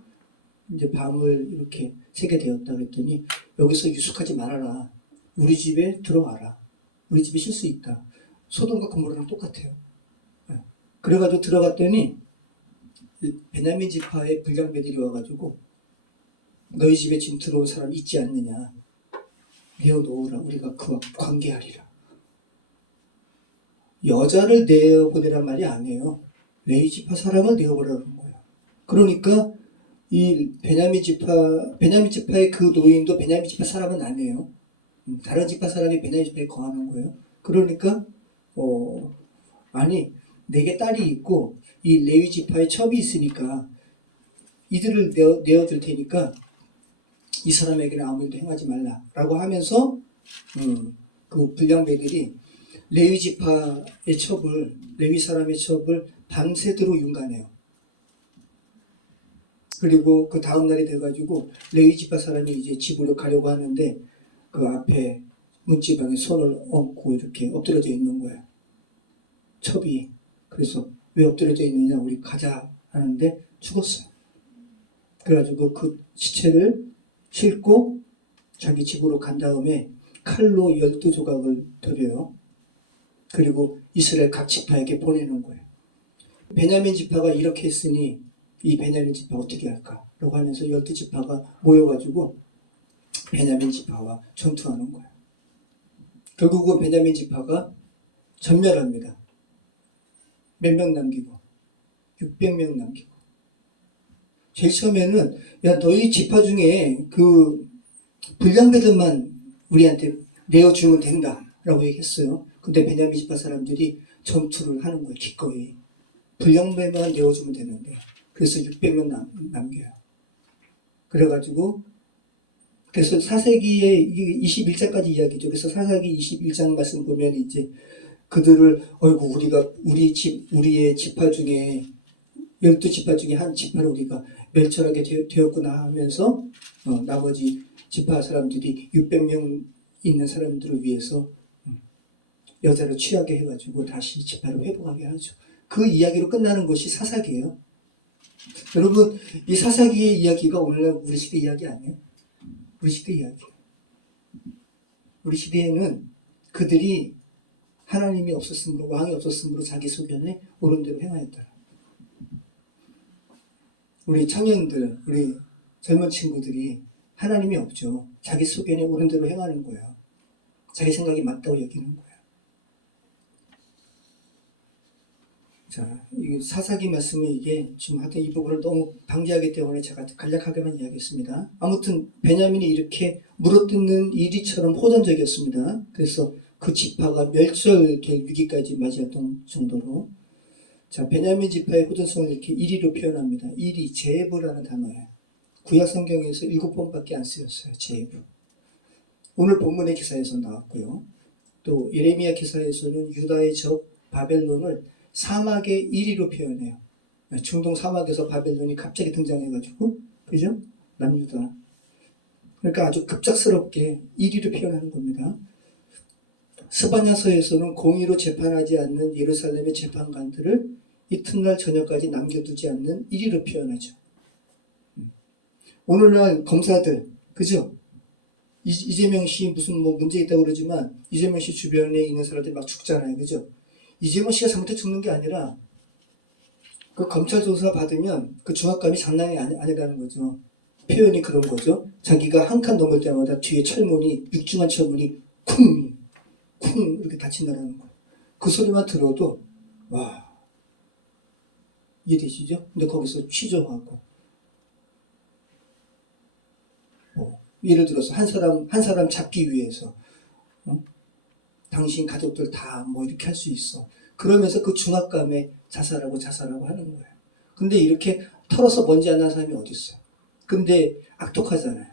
이제 밤을 이렇게 새게 되었다 그랬더니 여기서 유숙하지 말아라. 우리 집에 들어와라. 우리 집에 쉴 수 있다. 소돔과 고모라랑 똑같아요. 그래가지고 들어갔더니 이 베냐민 지파의 불량배들이 와가지고 너희 집에 지금 들어온 사람 있지 않느냐, 내어놓으라, 우리가 그와 관계하리라. 여자를 내어보내란 말이 아니에요. 레위 지파 사람을 내어보라는 거예요. 그러니까 이 베냐민 지파의 그 노인도 베냐민 지파 사람은 아니에요. 다른 지파 사람이 베냐민 지파에 거하는 거예요. 그러니까 아니, 내게 딸이 있고 이 레위 지파에 첩이 있으니까 이들을 내어줄 테니까 이 사람에게는 아무 일도 행하지 말라라고 하면서 그 불량배들이 레위 지파의 첩을, 레위 사람의 첩을 밤새도록 윤관해요. 그리고 그 다음 날이 돼가지고 레위 지파 사람이 이제 집으로 가려고 하는데 그 앞에 문지방에 손을 얹고 이렇게 엎드려져 있는 거예요. 첩이. 그래서 왜 엎드려져 있느냐, 우리 가자 하는데 죽었어요. 그래가지고 그 시체를 싣고 자기 집으로 간 다음에 칼로 12조각을 드려요. 그리고 이스라엘 각 지파에게 보내는 거예요. 베냐민 지파가 이렇게 했으니 이 베냐민 지파 어떻게 할까? 라고 하면서 12지파가 모여가지고 베냐민 지파와 전투하는 거예요. 결국은 베냐민 지파가 전멸합니다. 몇 명 남기고 600명 남기고. 제일 처음에는 야, 너희 지파 중에 그 불량배들만 우리한테 내어주면 된다 라고 얘기했어요. 근데 베냐민 지파 사람들이 전투를 하는 거예요. 기꺼이. 불량배만 내어주면 되는데. 그래서 600명 남겨요. 그래가지고 그래서 사세기의 21장까지 이야기죠. 그래서 사사기 21장 말씀 보면 이제 그들을 어이구, 우리의 지파 중에 12지파 중에 한 지파를 우리가 멸절하게 되었구나 하면서 나머지 지파 사람들이 600명 있는 사람들을 위해서 여자를 취하게 해가지고 다시 지파를 회복하게 하죠. 그 이야기로 끝나는 것이 사사기예요. 여러분, 이 사사기의 이야기가 오늘날 우리 시대 이야기 아니에요? 우리 시대 이야기예요. 우리 시대에는 그들이 하나님이 없었으므로, 왕이 없었으므로 자기 소견에 옳은 대로 행하였더라. 우리 청년들, 우리 젊은 친구들이 하나님이 없죠. 자기 소견에 옳은 대로 행하는 거예요. 자기 생각이 맞다고 여기는 거예요. 자, 이 사사기 말씀은 이게 지금 하여튼 이 부분을 너무 방지하기 때문에 제가 간략하게만 이야기했습니다. 아무튼 베냐민이 이렇게 물어뜯는 일이처럼 호전적이었습니다. 그래서 그 지파가 멸절될 위기까지 맞이했던 정도로. 자, 베냐민 지파의 호전성을 이렇게 이리로 표현합니다. 이리, 제부라는 단어예요. 구약 성경에서 7번밖에 안 쓰였어요. 제부. 오늘 본문의 기사에서 나왔고요. 또 예레미야 기사에서는 유다의 적 바벨론을 사막의 이리로 표현해요. 중동 사막에서 바벨론이 갑자기 등장해가지고, 그죠? 남유다. 그러니까 아주 급작스럽게 이리로 표현하는 겁니다. 스바냐서에서는 공의로 재판하지 않는 예루살렘의 재판관들을 이튿날 저녁까지 남겨두지 않는 이리로 표현하죠. 오늘날 검사들, 그죠? 이재명 씨 무슨 뭐 문제 있다고 그러지만 이재명 씨 주변에 있는 사람들이 막 죽잖아요. 그죠? 이재명 씨가 잘못해 죽는 게 아니라 그 검찰 조사 받으면 그 중압감이 장난이 아니라는 거죠. 표현이 그런 거죠. 자기가 한 칸 넘을 때마다 뒤에 철문이, 육중한 철문이 쿵 이렇게 닫힌다는 거예요. 그 소리만 들어도 와, 이해되시죠? 근데 거기서 취조하고 예를 들어서 한 사람 잡기 위해서 당신 가족들 다 뭐 이렇게 할 수 있어. 그러면서 그 중압감에 자살하고 하는 거예요. 근데 이렇게 털어서 먼지 안 나는 사람이 어디 있어요? 근데 악독하잖아요.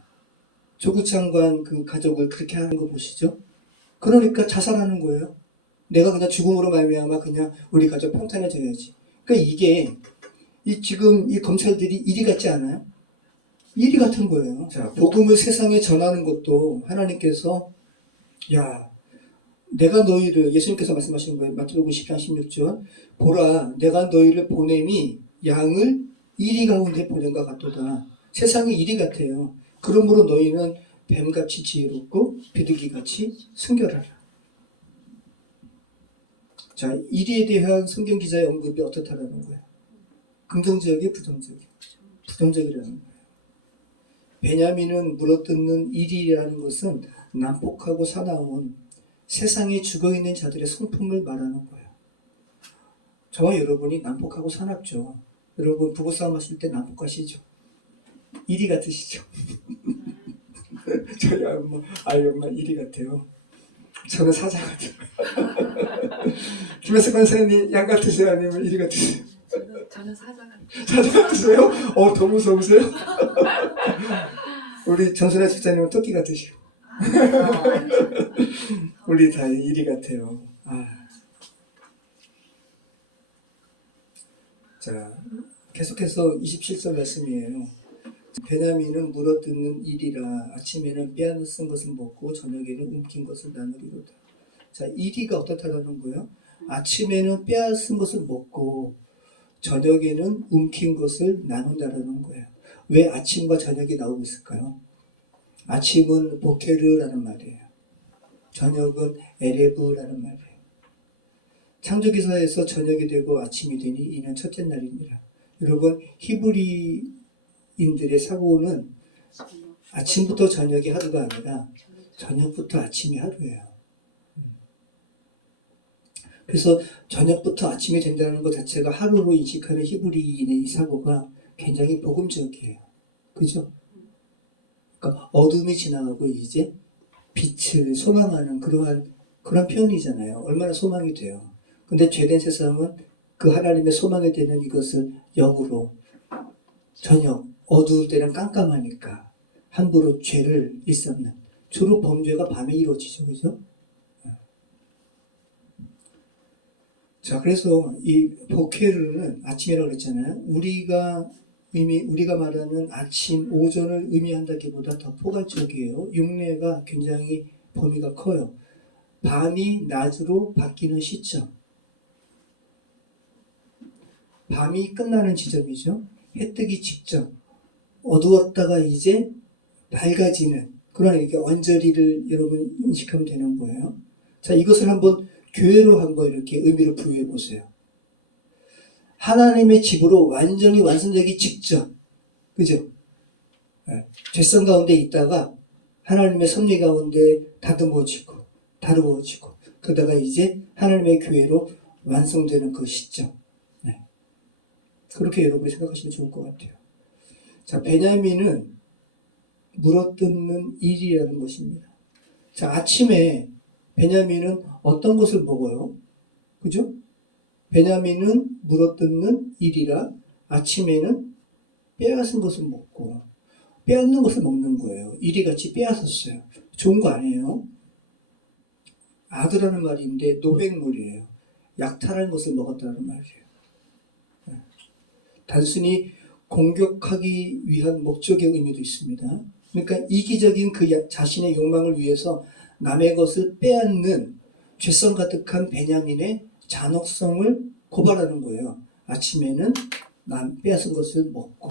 조국 장관 그 가족을 그렇게 하는 거 보시죠? 그러니까 자살하는 거예요. 내가 그냥 죽음으로 말미암아 그냥 우리 가족 평탄해져야지. 그러니까 이게 지금 이 검찰들이 일이 같지 않아요? 일이 같은 거예요. 자, 복음을 세상에 전하는 것도 하나님께서 내가 너희를, 예수님께서 말씀하신 거예요. 마태복음 10장 16절, 보라 내가 너희를 보냄이 양을 이리 가운데 보낸과 같도다. 세상이 이리 같아요. 그러므로 너희는 뱀같이 지혜롭고 비둘기같이 순결하라. 자, 일에 대한 성경 기자의 언급이 어떻다라는 거예요? 긍정적이에요, 부정적이에요? 부정적이라는 거예요. 베냐민은 물어뜯는 일이라는 것은 난폭하고 사나운 세상에 죽어있는 자들의 성품을 말하는 거예요. 저와 여러분이 난폭하고 사납죠. 여러분 부부싸움 하실 때 난폭하시죠? 일이 같으시죠? 저희 엄마 일이 같아요. 저는 사자 같아요. 김혜석 권사님 양 같으세요? 아니면 일이 같으세요? 저는 사자 같아요. 사자 같으세요? 더 무서우세요? 우리 전선아 집사님은 토끼 같으시고. 우리 다 일이 같아요. 자, 계속해서 27절 말씀이에요. 베냐민은 물어뜯는 일이라 아침에는 빼앗은 것을 먹고 저녁에는 움킨 것을 나누리로다. 자, 일이가 어떻다라는 거예요? 아침에는 빼앗은 것을 먹고 저녁에는 움킨 것을 나눈다라는 거예요. 왜 아침과 저녁이 나오고 있을까요? 아침은 보케르라는 말이에요. 저녁은 에레브라는 말이에요. 창조기사에서 저녁이 되고 아침이 되니 이는 첫째 날입니다. 여러분, 히브리인들의 사고는 아침부터 저녁이 하루가 아니라 저녁부터 아침이 하루예요. 그래서 저녁부터 아침이 된다는 것 자체가 하루로 인식하는 히브리인의 이 사고가 굉장히 복음적이에요. 그죠? 그러니까 어둠이 지나가고 이제 빛을 소망하는 그런 표현이잖아요. 얼마나 소망이 돼요. 근데 죄된 세상은 그 하나님의 소망이 되는 이것을 역으로 저녁 어두울 때는 깜깜하니까 함부로 죄를 일삼는, 주로 범죄가 밤에 이루어지죠. 그죠? 자, 그래서 이 보케르는 아침이라고 그랬잖아요. 우리가 말하는 아침, 오전을 의미한다기보다 더 포괄적이에요. 육례가 굉장히 범위가 커요. 밤이 낮으로 바뀌는 시점. 밤이 끝나는 지점이죠. 해 뜨기 직전. 어두웠다가 이제 밝아지는 그런 이렇게 언저리를 여러분 인식하면 되는 거예요. 자, 이것을 한번 교회로 한번 이렇게 의미를 부여해 보세요. 하나님의 집으로 완전히 완성되기 직전, 그죠? 죄성 가운데 있다가 하나님의 섭리 가운데 다듬어지고 그러다가 이제 하나님의 교회로 완성되는 그 시점. 그렇게 여러분이 생각하시면 좋을 것 같아요. 자, 베냐민은 물어뜯는 일이라는 것입니다. 자, 아침에 베냐민은 어떤 것을 먹어요? 그죠? 베냐민은 물어뜯는 일이라 아침에는 빼앗은 것을 먹고 빼앗는 것을 먹는 거예요. 일이같이 빼앗았어요. 좋은 거 아니에요? 아드라는 말인데 노획물이에요. 약탈한 것을 먹었다는 말이에요. 단순히 공격하기 위한 목적의 의미도 있습니다. 그러니까 이기적인 그 자신의 욕망을 위해서 남의 것을 빼앗는 죄성 가득한 베냐민의 잔혹성을 고발하는 거예요. 아침에는 남 빼앗은 것을 먹고.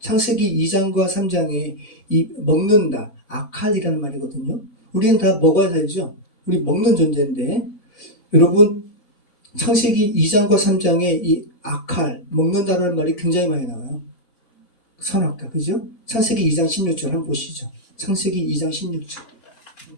창세기 2장과 3장에 이 먹는다, 아칼이라는 말이거든요. 우리는 다 먹어야 살죠. 우리 먹는 존재인데 여러분 창세기 2장과 3장에 이 아칼, 먹는다라는 말이 굉장히 많이 나와요. 선악과, 그죠? 창세기 2장 16절 한번 보시죠. 창세기 2장 16절.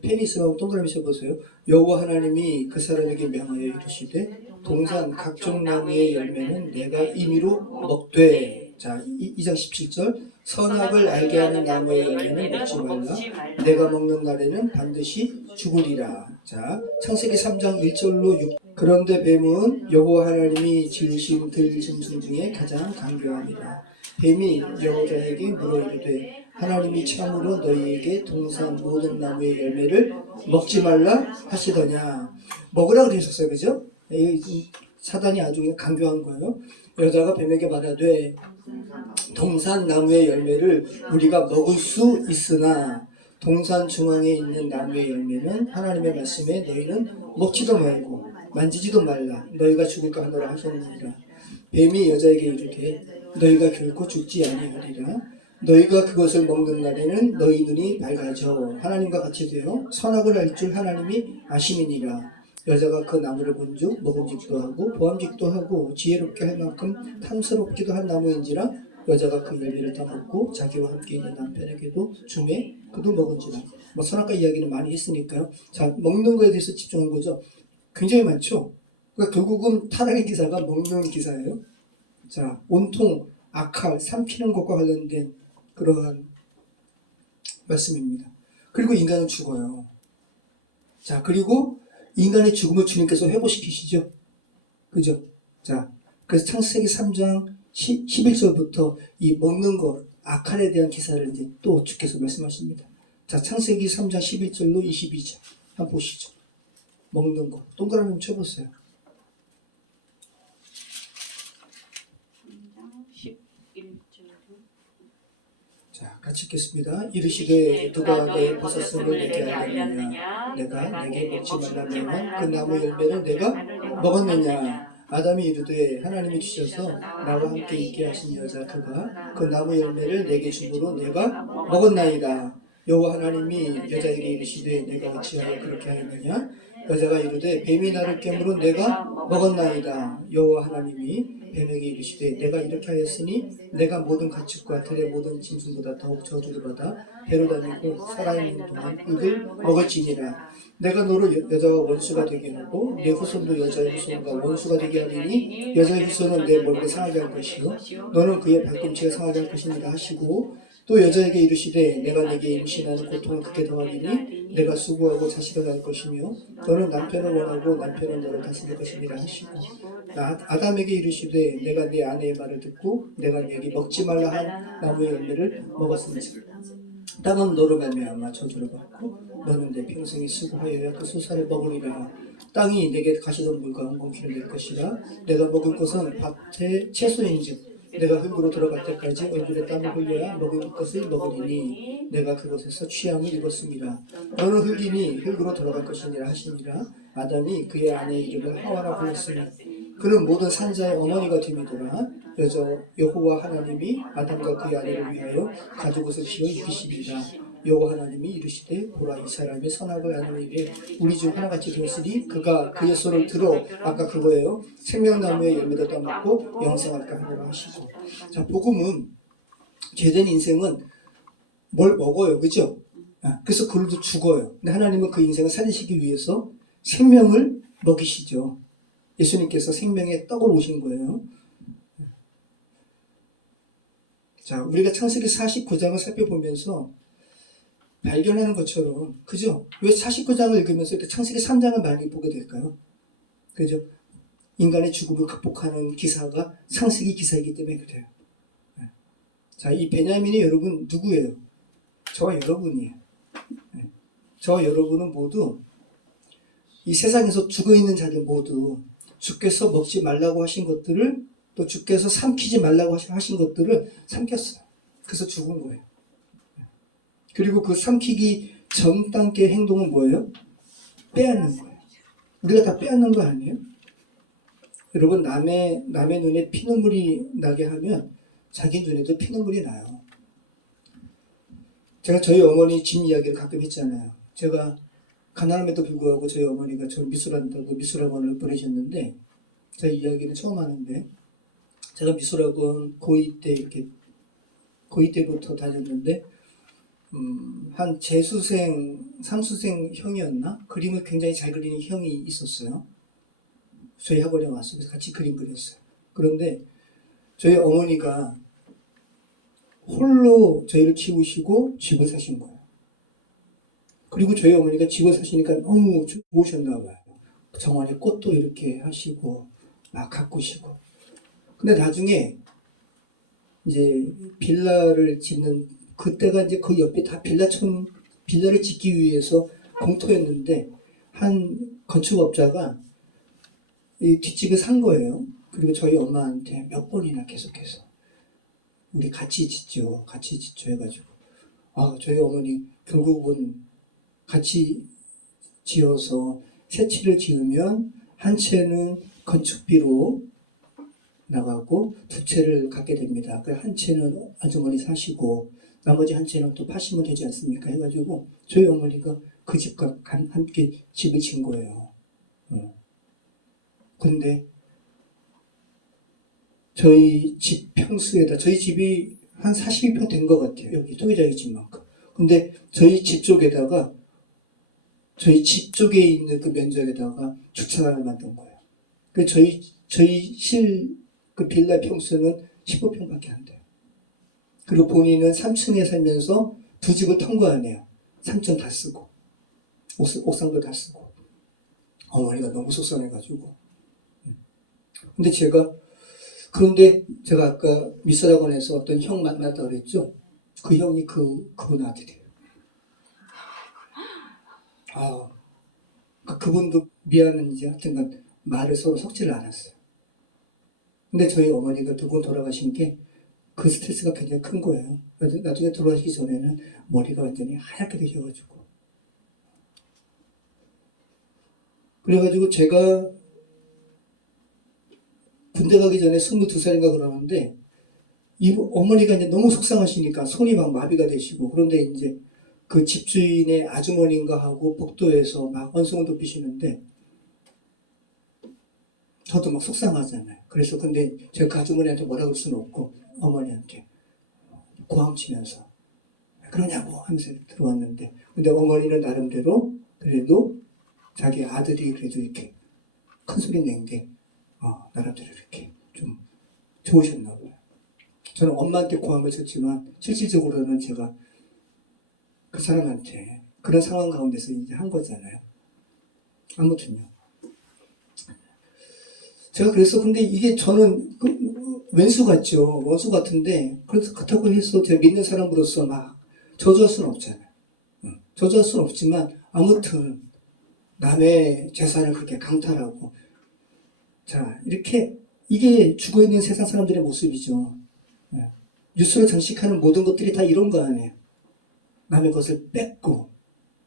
페니스하고 동그라미 쳐보세요. 여호와 하나님이 그 사람에게 명하여 이르시되 동산 각종 나무의 열매는 내가 임의로 먹되. 자, 2장 17절. 선악을 알게 하는 나무의 열매는 먹지 말라. 내가 먹는 날에는 반드시 죽으리라. 자, 창세기 3장 1절로 6. 그런데 뱀은 여호와 하나님이 지으신 들 짐승 중에 가장 강교하니라. 뱀이 여호와에게 물어 이르되 하나님이 참으로 너희에게 동산 모든 나무의 열매를 먹지 말라 하시더냐. 먹으라고 그러셨어요. 그죠? 사단이 아주 강교한 거예요. 여자가 뱀에게 말하되 동산 나무의 열매를 우리가 먹을 수 있으나 동산 중앙에 있는 나무의 열매는 하나님의 말씀에 너희는 먹지도 말고 만지지도 말라. 너희가 죽을까 하노라 하셨느니라. 뱀이 여자에게 이르되 너희가 결코 죽지 아니하리라. 너희가 그것을 먹는 날에는 너희 눈이 밝아져 하나님과 같이 되어 선악을 알 줄 하나님이 아심이니라. 여자가 그 나무를 본즉 먹음직도 하고 보암직도 하고 지혜롭게 할 만큼 탐스럽기도 한 나무인지라 여자가 그 열매를 다 먹고 자기와 함께 있는 남편에게도 주매 그도 먹은지라. 뭐 선악과 이야기는 많이 했으니까요. 자, 먹는 거에 대해서 집중한 거죠. 굉장히 많죠. 그러니까 결국은 타락의 기사가 먹는 기사예요. 자, 온통 악할 삼키는 것과 관련된 그러한 말씀입니다. 그리고 인간은 죽어요. 자, 그리고 인간의 죽음을 주님께서 회복시키시죠. 그죠? 자, 그래서 창세기 3장 11절부터 이 먹는 것, 악할에 대한 기사를 이제 또 주께서 말씀하십니다. 자, 창세기 3장 11절로 22절 한번 보시죠. 먹는 것, 동그라미 한번 쳐보세요. 11절. 자, 같이 읽겠습니다. 이르시되 누가 너의 버섯을 내게 알렸느냐? 내가 내게 먹지 말라면 그 나무 열매를 내가 먹었느냐? 아담이 이르되 하나님이 주셔서 나와 함께 있게 하신 여자 그가 그 나무 열매를 내게 주므로 내가 먹었나이다. 여호와 하나님이 여자에게 이르시되 내가 어찌하여 그렇게 하였느냐? 여자가 이르되 뱀이 나를 깨물어 내가 먹었나이다. 여호와 하나님이 뱀에게 이르시되 내가 이렇게 하였으니 내가 모든 가축과 들의 모든 짐승보다 더욱 저주를 받아 배로 다니고 살아있는 동안 흙을 먹을지니라. 내가 너를 여자와 원수가 되게 하고 내 후손도 여자의 후손과 원수가 되게 하리니 여자의 후손은 내 머리를 상하게 할 것이요 너는 그의 발꿈치가 상하게 할 것이니라 하시고 또 여자에게 이르시되 내가 네게 임신하는 고통을 크게 더하리니 내가 수고하고 자식을 낳을 것이며 너는 남편을 원하고 남편은 너를 다스릴 것이니라 하시고 아담에게 이르시되 내가 네 아내의 말을 듣고 내가 네게 먹지 말라 한 나무의 열매를 먹었은즉 땅은 너로 말미암아 저주를 받고 너는 내 평생에 수고하여야 그 수사를 먹으리라. 땅이 내게 가시던 물과 엉겅퀴를 낼 것이라. 내가 먹을 것은 밭의 채소인즉 내가 흙으로 들어갈 때까지 얼굴에 땀을 흘려야 먹을 것을 먹으리니 내가 그곳에서 취함을 입었습니다. 너는 흙이니 흙으로 들어갈 것이니라 하시니라. 아담이 그의 아내의 이름을 하와라 불렀으니 그는 모든 산자의 어머니가 됨이더라. 여호와 하나님이 아담과 그의 아내를 위하여 가죽옷을 지어 입히시니라. 여호와 하나님이 이르시되 보라 이 사람이 선악을 아는 일에 우리 중 하나같이 되었으니 그가 그의 손을 들어 아까 그거예요. 생명나무의 열매도 따먹고 영생할까 하노라 하시고. 자, 복음은 죄된 인생은 뭘 먹어요, 그죠? 그래서 그들도 죽어요. 근데 하나님은 그 인생을 살리시기 위해서 생명을 먹이시죠. 예수님께서 생명의 떡을 오신 거예요. 자, 우리가 창세기 49장을 살펴보면서 발견하는 것처럼, 그죠? 왜 49장을 읽으면서 이렇게 창세기 3장을 많이 보게 될까요? 그죠? 인간의 죽음을 극복하는 기사가 창세기 기사이기 때문에 그래요. 자, 이 베냐민이 여러분 누구예요? 저와 여러분이에요. 저와 여러분은 모두 이 세상에서 죽어있는 자들 모두 주께서 먹지 말라고 하신 것들을 또 주께서 삼키지 말라고 하신 것들을 삼켰어요. 그래서 죽은 거예요. 그리고 그 삼키기 전 단계의 행동은 뭐예요? 빼앗는 거예요. 우리가 다 빼앗는 거 아니에요? 여러분 남의 눈에 피눈물이 나게 하면 자기 눈에도 피눈물이 나요. 제가 저희 어머니 집 이야기를 가끔 했잖아요. 제가 가난함에도 불구하고 저희 어머니가 저를 미술한다고 미술학원을 보내셨는데 제가 이야기는 처음 하는데 제가 미술학원 고2 때부터 다녔는데 한 재수생, 삼수생 형이었나? 그림을 굉장히 잘 그리는 형이 있었어요. 저희 학원에 왔어요. 그래서 같이 그림 그렸어요. 그런데 저희 어머니가 홀로 저희를 키우시고 집을 사신 거예요. 그리고 저희 어머니가 집을 사시니까 너무 좋으셨나 봐요. 정원에 꽃도 이렇게 하시고 막 가꾸시고. 근데 나중에 이제 빌라를 짓는 그때가 이제 그 옆에 다 빌라를 짓기 위해서 공터였는데 한 건축업자가 이 뒷집을 산 거예요. 그리고 저희 엄마한테 몇 번이나 계속해서 우리 같이 짓죠 해가지고 저희 어머니 결국은 같이 지어서 세 채를 지으면 한 채는 건축비로 나가고 두 채를 갖게 됩니다. 그 한 채는 아주머니 사시고 나머지 한 채는 또 파시면 되지 않습니까? 해가지고 저희 어머니가 그 집과 함께 집을 진 거예요. 근데 저희 집 평수에다, 저희 집이 한 42평 된 것 같아요. 여기 토기자기 집만큼. 근데 저희 집 쪽에다가, 저희 집 쪽에 있는 그 면적에다가 주차장을 만든 거예요. 그 저희 그 빌라 평수는 15평밖에 안 돼요. 그리고 본인은 3층에 살면서 두 집을 통과하네요. 3층 다 쓰고, 옥상도 다 쓰고. 어머니가 너무 속상해가지고. 근데 그런데 제가 아까 미술학원에서 어떤 형 만났다고 그랬죠? 그 형이 그분 아들이에요. 그분도 미안한지 하여튼간 말을 서로 섞지를 않았어요. 근데 저희 어머니가 두 분 돌아가신 게 그 스트레스가 굉장히 큰 거예요. 나중에 돌아가시기 전에는 머리가 완전히 하얗게 되셔가지고. 그래가지고 제가 군대 가기 전에 22살인가 그러는데, 어머니가 이제 너무 속상하시니까 손이 막 마비가 되시고, 그런데 이제 그 집주인의 아주머니인가 하고 복도에서 막 언성을 높이시는데, 저도 막 속상하잖아요. 그래서 근데 제가 그 아주머니한테 뭐라 그럴 수는 없고, 어머니한테 고함치면서 왜 그러냐고 하면서 들어왔는데, 근데 어머니는 나름대로 그래도 자기 아들이 그래도 이렇게 큰 소리 낸 게 나름대로 이렇게 좀 좋으셨나 봐요. 저는 엄마한테 고함을 쳤지만 실질적으로는 제가 그 사람한테 그런 상황 가운데서 이제 한 거잖아요. 아무튼요. 제가 그래서 근데 이게 저는 왼수 같죠. 원수 같은데, 그래서 그렇다고 해서 제가 믿는 사람으로서 막 저주할 수는 없잖아요. 저주할 수는 없지만 아무튼 남의 재산을 그렇게 강탈하고, 자, 이렇게 이게 죽어있는 세상 사람들의 모습이죠. 뉴스를 장식하는 모든 것들이 다 이런 거 아니에요. 남의 것을 뺏고,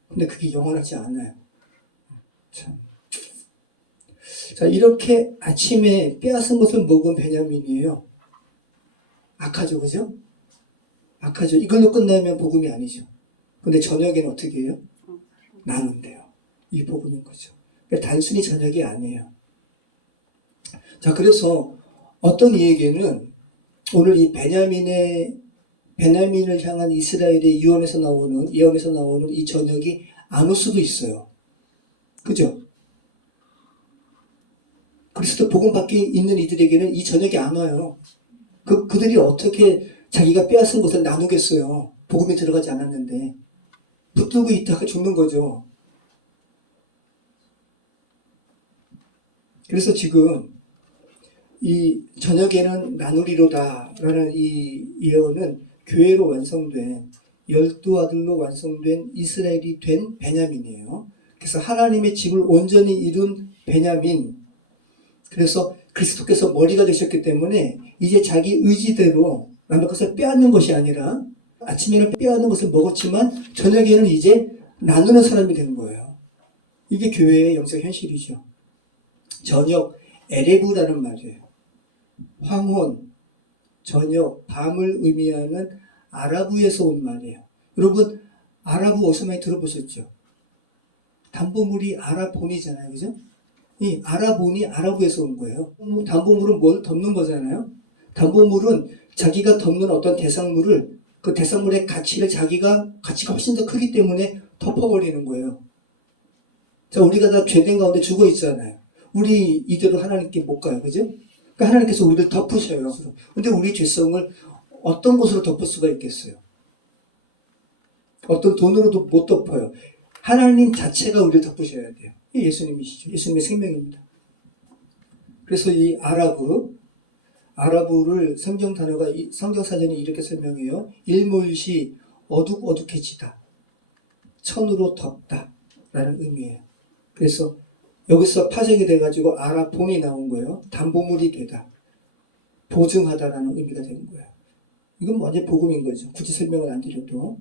근데 그게 영원하지 않아요. 참. 자, 이렇게 아침에 빼앗은 것을 먹은 베냐민이에요. 악하죠, 그죠? 악하죠. 이걸로 끝나면 복음이 아니죠. 근데 저녁에는 어떻게 해요? 나눈대요. 이 복음인 거죠. 그러니까 단순히 저녁이 아니에요. 자, 그래서 어떤 이에게는 오늘 이 베냐민을 향한 이스라엘의 예언에서 나오는 이 저녁이 안 올 수도 있어요. 그죠? 그리스도 복음 밖에 있는 이들에게는 이 저녁이 안 와요. 그들이 어떻게 자기가 빼앗은 것을 나누겠어요. 복음에 들어가지 않았는데. 붙들고 있다가 죽는 거죠. 그래서 지금 이 저녁에는 나누리로다 라는 이 예언은 교회로 완성된, 12아들로 완성된 이스라엘이 된 베냐민이에요. 그래서 하나님의 집을 온전히 이룬 베냐민, 그래서 그리스도께서 머리가 되셨기 때문에 이제 자기 의지대로 남의 것을 빼앗는 것이 아니라, 아침에는 빼앗는 것을 먹었지만 저녁에는 이제 나누는 사람이 된 거예요. 이게 교회의 영적 현실이죠. 저녁, 에레브라는 말이에요. 황혼, 저녁, 밤을 의미하는 아라브에서 온 말이에요. 여러분, 아라브 어디서 많이 들어보셨죠? 담보물이 아라본이잖아요, 그죠? 이 아라본이 아라브에서 온 거예요. 담보물은 뭘 덮는 거잖아요. 담보물은 자기가 덮는 어떤 대상물을, 그 대상물의 가치가 훨씬 더 크기 때문에 덮어버리는 거예요. 자, 우리가 다 죄된 가운데 죽어 있잖아요. 우리 이대로 하나님께 못 가요, 그죠? 그러니까 하나님께서 우리를 덮으셔요. 근데 우리 죄성을 어떤 것으로 덮을 수가 있겠어요? 어떤 돈으로도 못 덮어요. 하나님 자체가 우리를 덮으셔야 돼요. 이 예수님이시죠. 예수님의 생명입니다. 그래서 이 아라브를 성경 사전이 이렇게 설명해요. 일몰시 어둑어둑해지다. 천으로 덮다. 라는 의미예요. 그래서 여기서 파생이 돼가지고 아라본이 나온 거예요. 담보물이 되다. 보증하다라는 의미가 되는 거예요. 이건 완전 복음인 거죠. 굳이 설명을 안 드려도.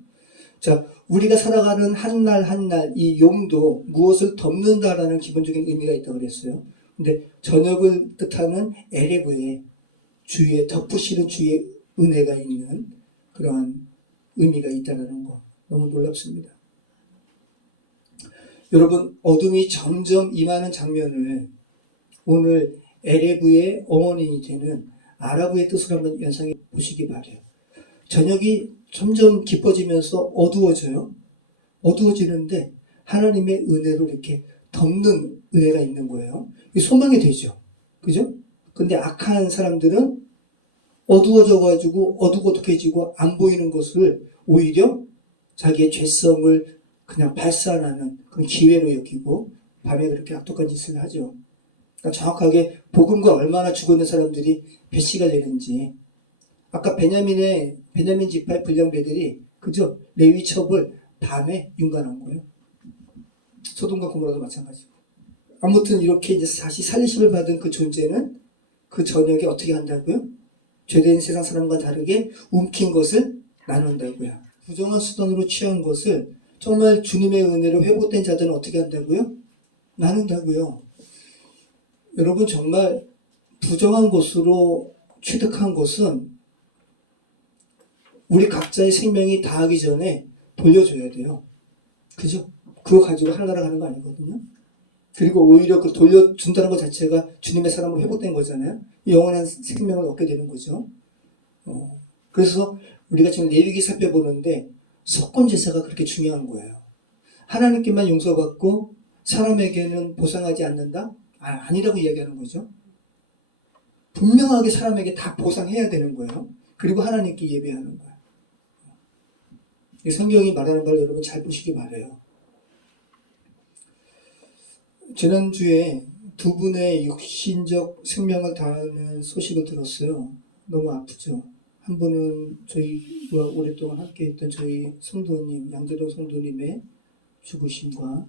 자, 우리가 살아가는 한날 한날 이 용도 무엇을 덮는다라는 기본적인 의미가 있다고 그랬어요. 근데 저녁을 뜻하는 에레브에 주위에 덮으시는 주위에 은혜가 있는 그러한 의미가 있다는 거 너무 놀랍습니다. 여러분 어둠이 점점 임하는 장면을 오늘 에레브의 어머니이 되는 아라브의 뜻을 한번 연상해 보시기 바래요. 저녁이 점점 깊어지면서 어두워져요. 어두워지는데 하나님의 은혜로 이렇게 덮는 은혜가 있는 거예요. 이게 소망이 되죠. 그죠? 근데 악한 사람들은 어두워져가지고 어둑어둑해지고 안 보이는 것을 오히려 자기의 죄성을 그냥 발산하는 그런 기회로 여기고 밤에 그렇게 악독한 짓을 하죠. 그러니까 정확하게 복음과 얼마나 죽어있는 사람들이 배치가 되는지. 아까 베냐민 지파의 불량배들이 그저 레위 첩을 밤에 윤관한 거예요. 소돔과 고모라도 마찬가지고. 아무튼 이렇게 이제 다시 살리심을 받은 그 존재는 그 저녁에 어떻게 한다고요? 죄된 세상 사람과 다르게 움킨 것을 나눈다고요. 부정한 수단으로 취한 것을 정말 주님의 은혜로 회복된 자들은 어떻게 한다고요? 나눈다고요. 여러분 정말 부정한 것으로 취득한 것은 우리 각자의 생명이 다하기 전에 돌려줘야 돼요. 그죠? 그거 가지고 하나라 가는 거 아니거든요. 그리고 오히려 그 돌려준다는 것 자체가 주님의 사람으로 회복된 거잖아요. 영원한 생명을 얻게 되는 거죠. 그래서 우리가 지금 레위기 살펴보는데 석권 제사가 그렇게 중요한 거예요. 하나님께만 용서받고 사람에게는 보상하지 않는다? 아니라고 이야기하는 거죠. 분명하게 사람에게 다 보상해야 되는 거예요. 그리고 하나님께 예배하는 거예요. 이 성경이 말하는 걸 여러분 잘 보시기 바라요. 지난주에 두 분의 육신적 생명을 다하는 소식을 들었어요. 너무 아프죠. 한 분은 저희와 오랫동안 함께했던 저희 성도님, 양재동 성도님의 죽으심과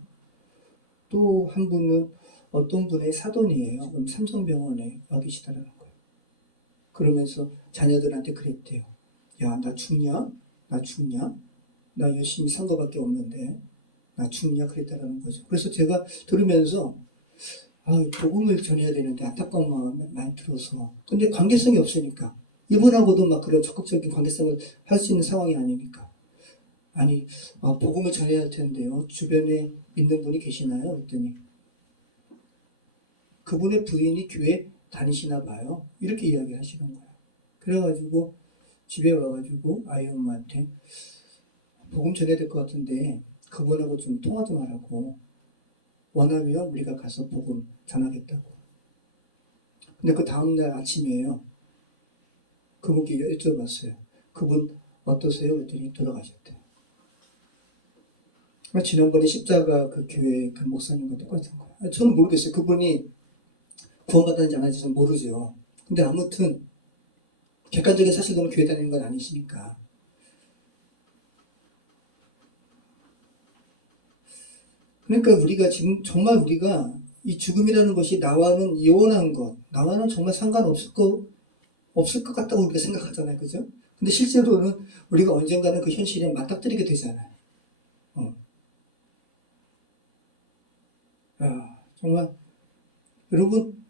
또 한 분은 어떤 분의 사돈이에요. 그럼 삼성병원에 와 계시다라는 거예요. 그러면서 자녀들한테 그랬대요. 야, 나 죽냐? 나 죽냐? 나 열심히 산 거밖에 없는데 나 죽냐? 그랬다라는 거죠. 그래서 제가 들으면서 복음을 전해야 되는데 안타까운 마음이 많이 들어서. 근데 관계성이 없으니까. 이분하고도 막 그런 적극적인 관계성을 할 수 있는 상황이 아니니까. 복음을 전해야 할 텐데요. 주변에 있는 분이 계시나요? 그랬더니 그분의 부인이 교회 다니시나 봐요. 이렇게 이야기하시는 거예요. 그래가지고 집에 와가지고 아이 엄마한테 복음 전해야 될 것 같은데 그분하고 좀 통화 좀 하라고. 원하면 우리가 가서 복음 전하겠다고. 근데 그 다음날 아침이에요. 그분께 여쭤봤어요. 그분 어떠세요? 그랬더니 돌아가셨대요. 지난번에 십자가 그 교회 그 목사님과 똑같은 거예요. 저는 모르겠어요. 그분이 구원받았는지 안 하는지 저는 모르죠. 근데 아무튼 객관적인 사실로는 교회 다니는 건 아니시니까. 그러니까 우리가 지금 정말 우리가 이 죽음이라는 것이 나와는 이혼한 것, 나와는 정말 상관없을 것 같다고 우리가 생각하잖아요. 그죠? 근데 실제로는 우리가 언젠가는 그 현실에 맞닥뜨리게 되잖아요. 정말 여러분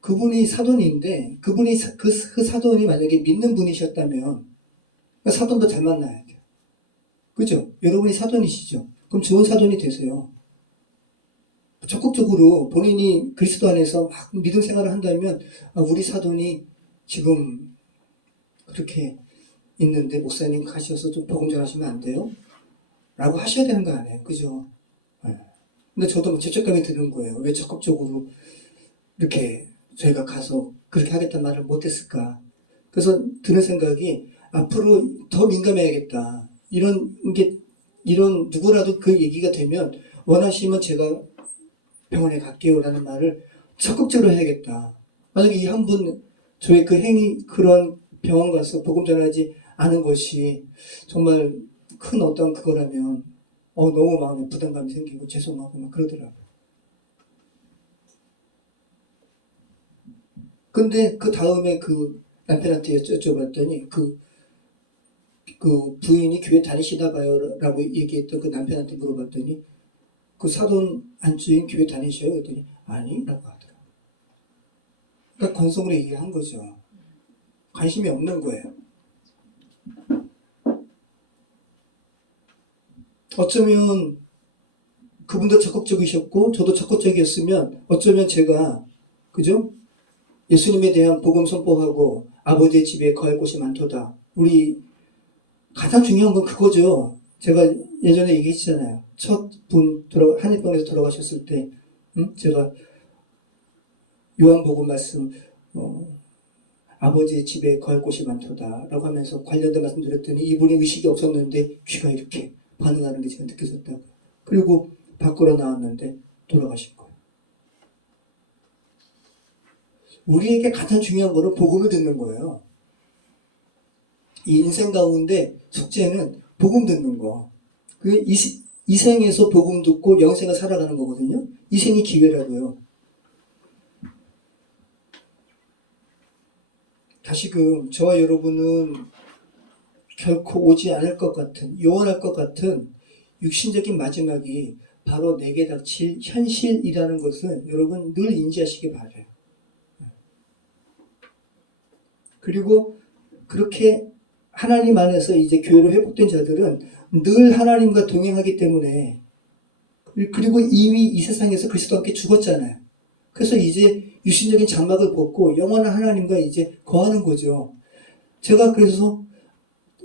그분이 사돈인데 그분이 그 사돈이 만약에 믿는 분이셨다면 그 사돈도 잘 만나야 돼요. 그죠? 여러분이 사돈이시죠? 그럼 좋은 사돈이 되세요. 적극적으로 본인이 그리스도 안에서 막 믿음 생활을 한다면 우리 사돈이 지금 그렇게 있는데 목사님 가셔서 좀 복음 전하시면 안 돼요? 라고 하셔야 되는 거 아니에요? 그죠? 근데 저도 죄책감이 드는 거예요. 왜 적극적으로 이렇게 저희가 가서 그렇게 하겠다는 말을 못했을까? 그래서 드는 생각이 앞으로 더 민감해야겠다. 이런 누구라도 그 얘기가 되면 원하시면 제가 병원에 갈게요라는 말을 적극적으로 해야겠다. 만약에 이 한 분 저의 그 행위 그런 병원 가서 복음 전하지 않은 것이 정말 큰 어떤 그거라면 너무 마음에 부담감이 생기고 죄송하고 막 그러더라고요. 근데 그 다음에 그 남편한테 여쭤봤더니 그 부인이 교회 다니시나 봐요 라고 얘기했던 그 남편한테 물어봤더니 그 사돈 안주인 교회 다니셔요? 그랬더니 아니 라고 하더라고요. 그러니까 건성으로 얘기한 거죠. 관심이 없는 거예요. 어쩌면 그분도 적극적이셨고 저도 적극적이었으면 어쩌면 제가 그죠? 예수님에 대한 복음 선포하고 아버지의 집에 거할 곳이 많도다. 우리 가장 중요한 건 그거죠. 제가 예전에 얘기했잖아요. 첫 분 한입병에서 돌아가셨을 때 제가 요한복음 말씀 아버지의 집에 거할 곳이 많도다 라고 하면서 관련된 말씀 드렸더니 이분이 의식이 없었는데 귀가 이렇게 반응하는 게 제가 느껴졌다고. 그리고 밖으로 나왔는데 돌아가신 거예요. 우리에게 가장 중요한 거는 복음을 듣는 거예요. 이 인생 가운데 숙제는 복음 듣는 거. 그게 이 생에서 복음 듣고 영생을 살아가는 거거든요. 이 생이 기회라고요. 다시금 저와 여러분은 결코 오지 않을 것 같은, 영원할 것 같은 육신적인 마지막이 바로 내게 닥칠 현실이라는 것을 여러분 늘 인지하시기 바라요. 그리고 그렇게 하나님 안에서 이제 교회로 회복된 자들은 늘 하나님과 동행하기 때문에, 그리고 이미 이 세상에서 그리스도와 함께 죽었잖아요. 그래서 이제 육신적인 장막을 벗고 영원한 하나님과 이제 거하는 거죠. 제가 그래서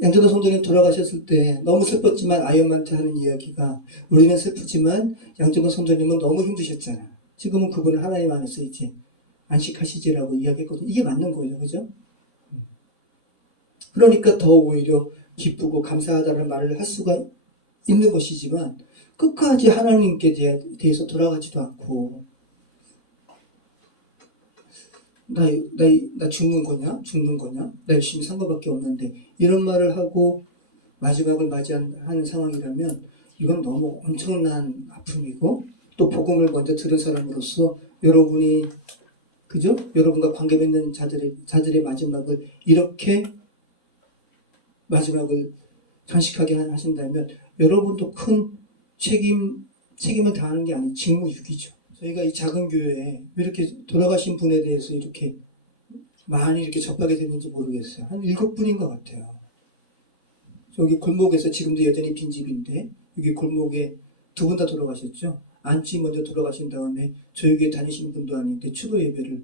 양재도 성도님 돌아가셨을 때 너무 슬펐지만 아이엄한테 하는 이야기가, 우리는 슬프지만 양재도 성도님은 너무 힘드셨잖아요. 지금은 그분은 하나님 안에서 이제 안식하시지라고 이야기했거든요. 이게 맞는 거예요. 그죠? 그러니까 더 오히려 기쁘고 감사하다는 말을 할 수가 있는 것이지만 끝까지 하나님께 대해서 돌아가지도 않고 나 죽는 거냐? 나 열심히 산 거밖에 없는데 이런 말을 하고 마지막을 맞이하는 상황이라면 이건 너무 엄청난 아픔이고, 또 복음을 먼저 들은 사람으로서 여러분이 그죠? 여러분과 관계 맺는 자들의 마지막을 이렇게 마지막을 장식하게 하신다면 여러분도 큰 책임을 다하는 게 아닌 직무유기죠. 저희가 이 작은 교회에 왜 이렇게 돌아가신 분에 대해서 이렇게 많이 이렇게 접하게 됐는지 모르겠어요. 한 7분인 것 같아요. 저기 골목에서 지금도 여전히 빈집인데 여기 골목에 2분 다 돌아가셨죠. 안지 먼저 돌아가신 다음에 저희 교회 다니시는 분도 아닌데 추도 예배를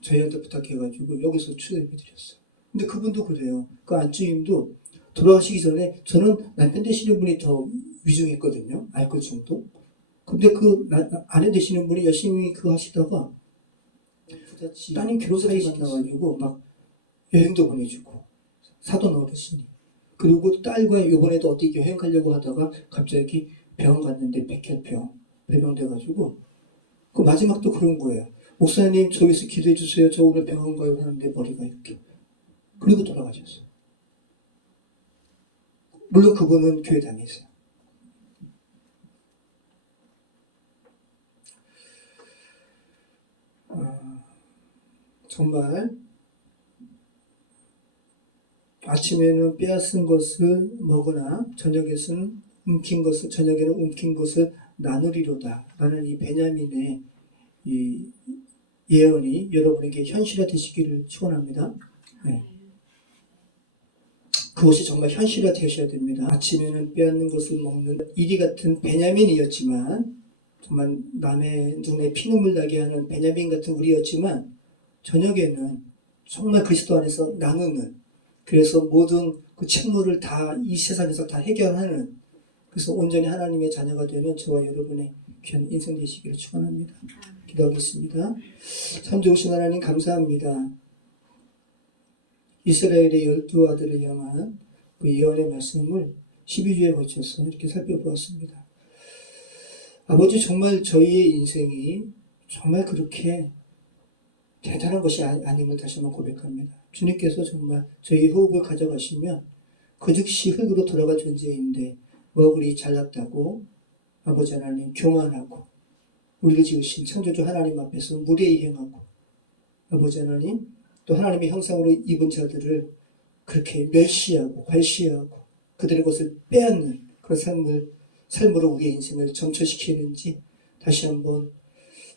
저희한테 부탁해가지고 여기서 추도 예배 드렸어요. 근데 그분도 그래요. 그 안주님도 돌아가시기 전에 저는 남편 되시는 분이 더 위중했거든요. 알코올 중독. 근데 그 아내 되시는 분이 열심히 그거 하시다가 따님 결혼사이 만나가지고 막 여행도 보내주고 사돈 어르신이, 그리고 딸과 이번에도 어디 여행 가려고 하다가 갑자기 병원 갔는데 백혈병 배병돼가지고 그 마지막도 그런 거예요. 목사님 저 위해서 기도해 주세요. 저 오늘 병원 가요 하는데 머리가 이렇게. 그리고 돌아가셨어요. 물론 그분은 교회 다니세요. 정말 아침에는 빼앗은 것을 먹으나 저녁에는 움킨 것을 나누리로다 라는 이 베냐민의 이 예언이 여러분에게 현실화 되시기를 축원합니다. 네. 그것이 정말 현실화 되셔야 됩니다. 아침에는 빼앗는 것을 먹는 이리 같은 베냐민이었지만, 정말 남의 눈에 피눈물 나게 하는 베냐민 같은 우리였지만, 저녁에는 정말 그리스도 안에서 나누는, 그래서 모든 그 책무를 다 이 세상에서 다 해결하는, 그래서 온전히 하나님의 자녀가 되는 저와 여러분의 귀한 인생 되시기를 축원합니다. 기도하겠습니다. 참 좋으신 하나님 감사합니다. 이스라엘의 12아들을 향한 그 예언의 말씀을 12주에 거쳐서 이렇게 살펴보았습니다. 아버지, 정말 저희의 인생이 정말 그렇게 대단한 것이 아님을 다시 한번 고백합니다. 주님께서 정말 저희 호흡을 가져가시면 그 즉시 흙으로 돌아갈 존재인데 뭐 그리 잘났다고 아버지 하나님 교만하고 우리를 지으신 창조주 하나님 앞에서 무례히 행하고, 아버지 하나님 또 하나님의 형상으로 입은 자들을 그렇게 멸시하고 괄시하고 그들의 것을 빼앗는 그런 삶으로 우리의 인생을 점철시키는지 다시 한번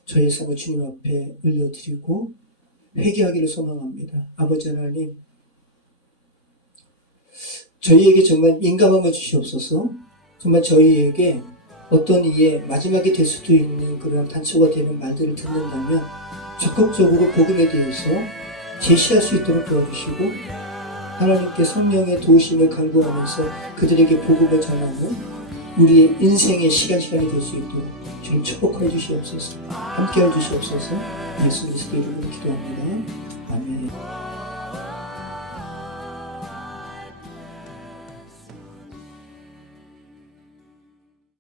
저의 삶을 주님 앞에 올려드리고 회개하기를 소망합니다. 아버지 하나님, 저희에게 정말 민감함을 주시옵소서. 정말 저희에게 어떤 이의 마지막이 될 수도 있는 그런 단초가 되는 말들을 듣는다면 적극적으로 복음에 대해서 제시할 수 있도록 도와주시고 하나님께 성령의 도우심을 간구하면서 그들에게 복음을 전하는 우리의 인생의 시간이 될 수 있도록 주님 축복해 주시옵소서. 함께해 주시옵소서. 예수 그리스도 이름으로 기도합니다.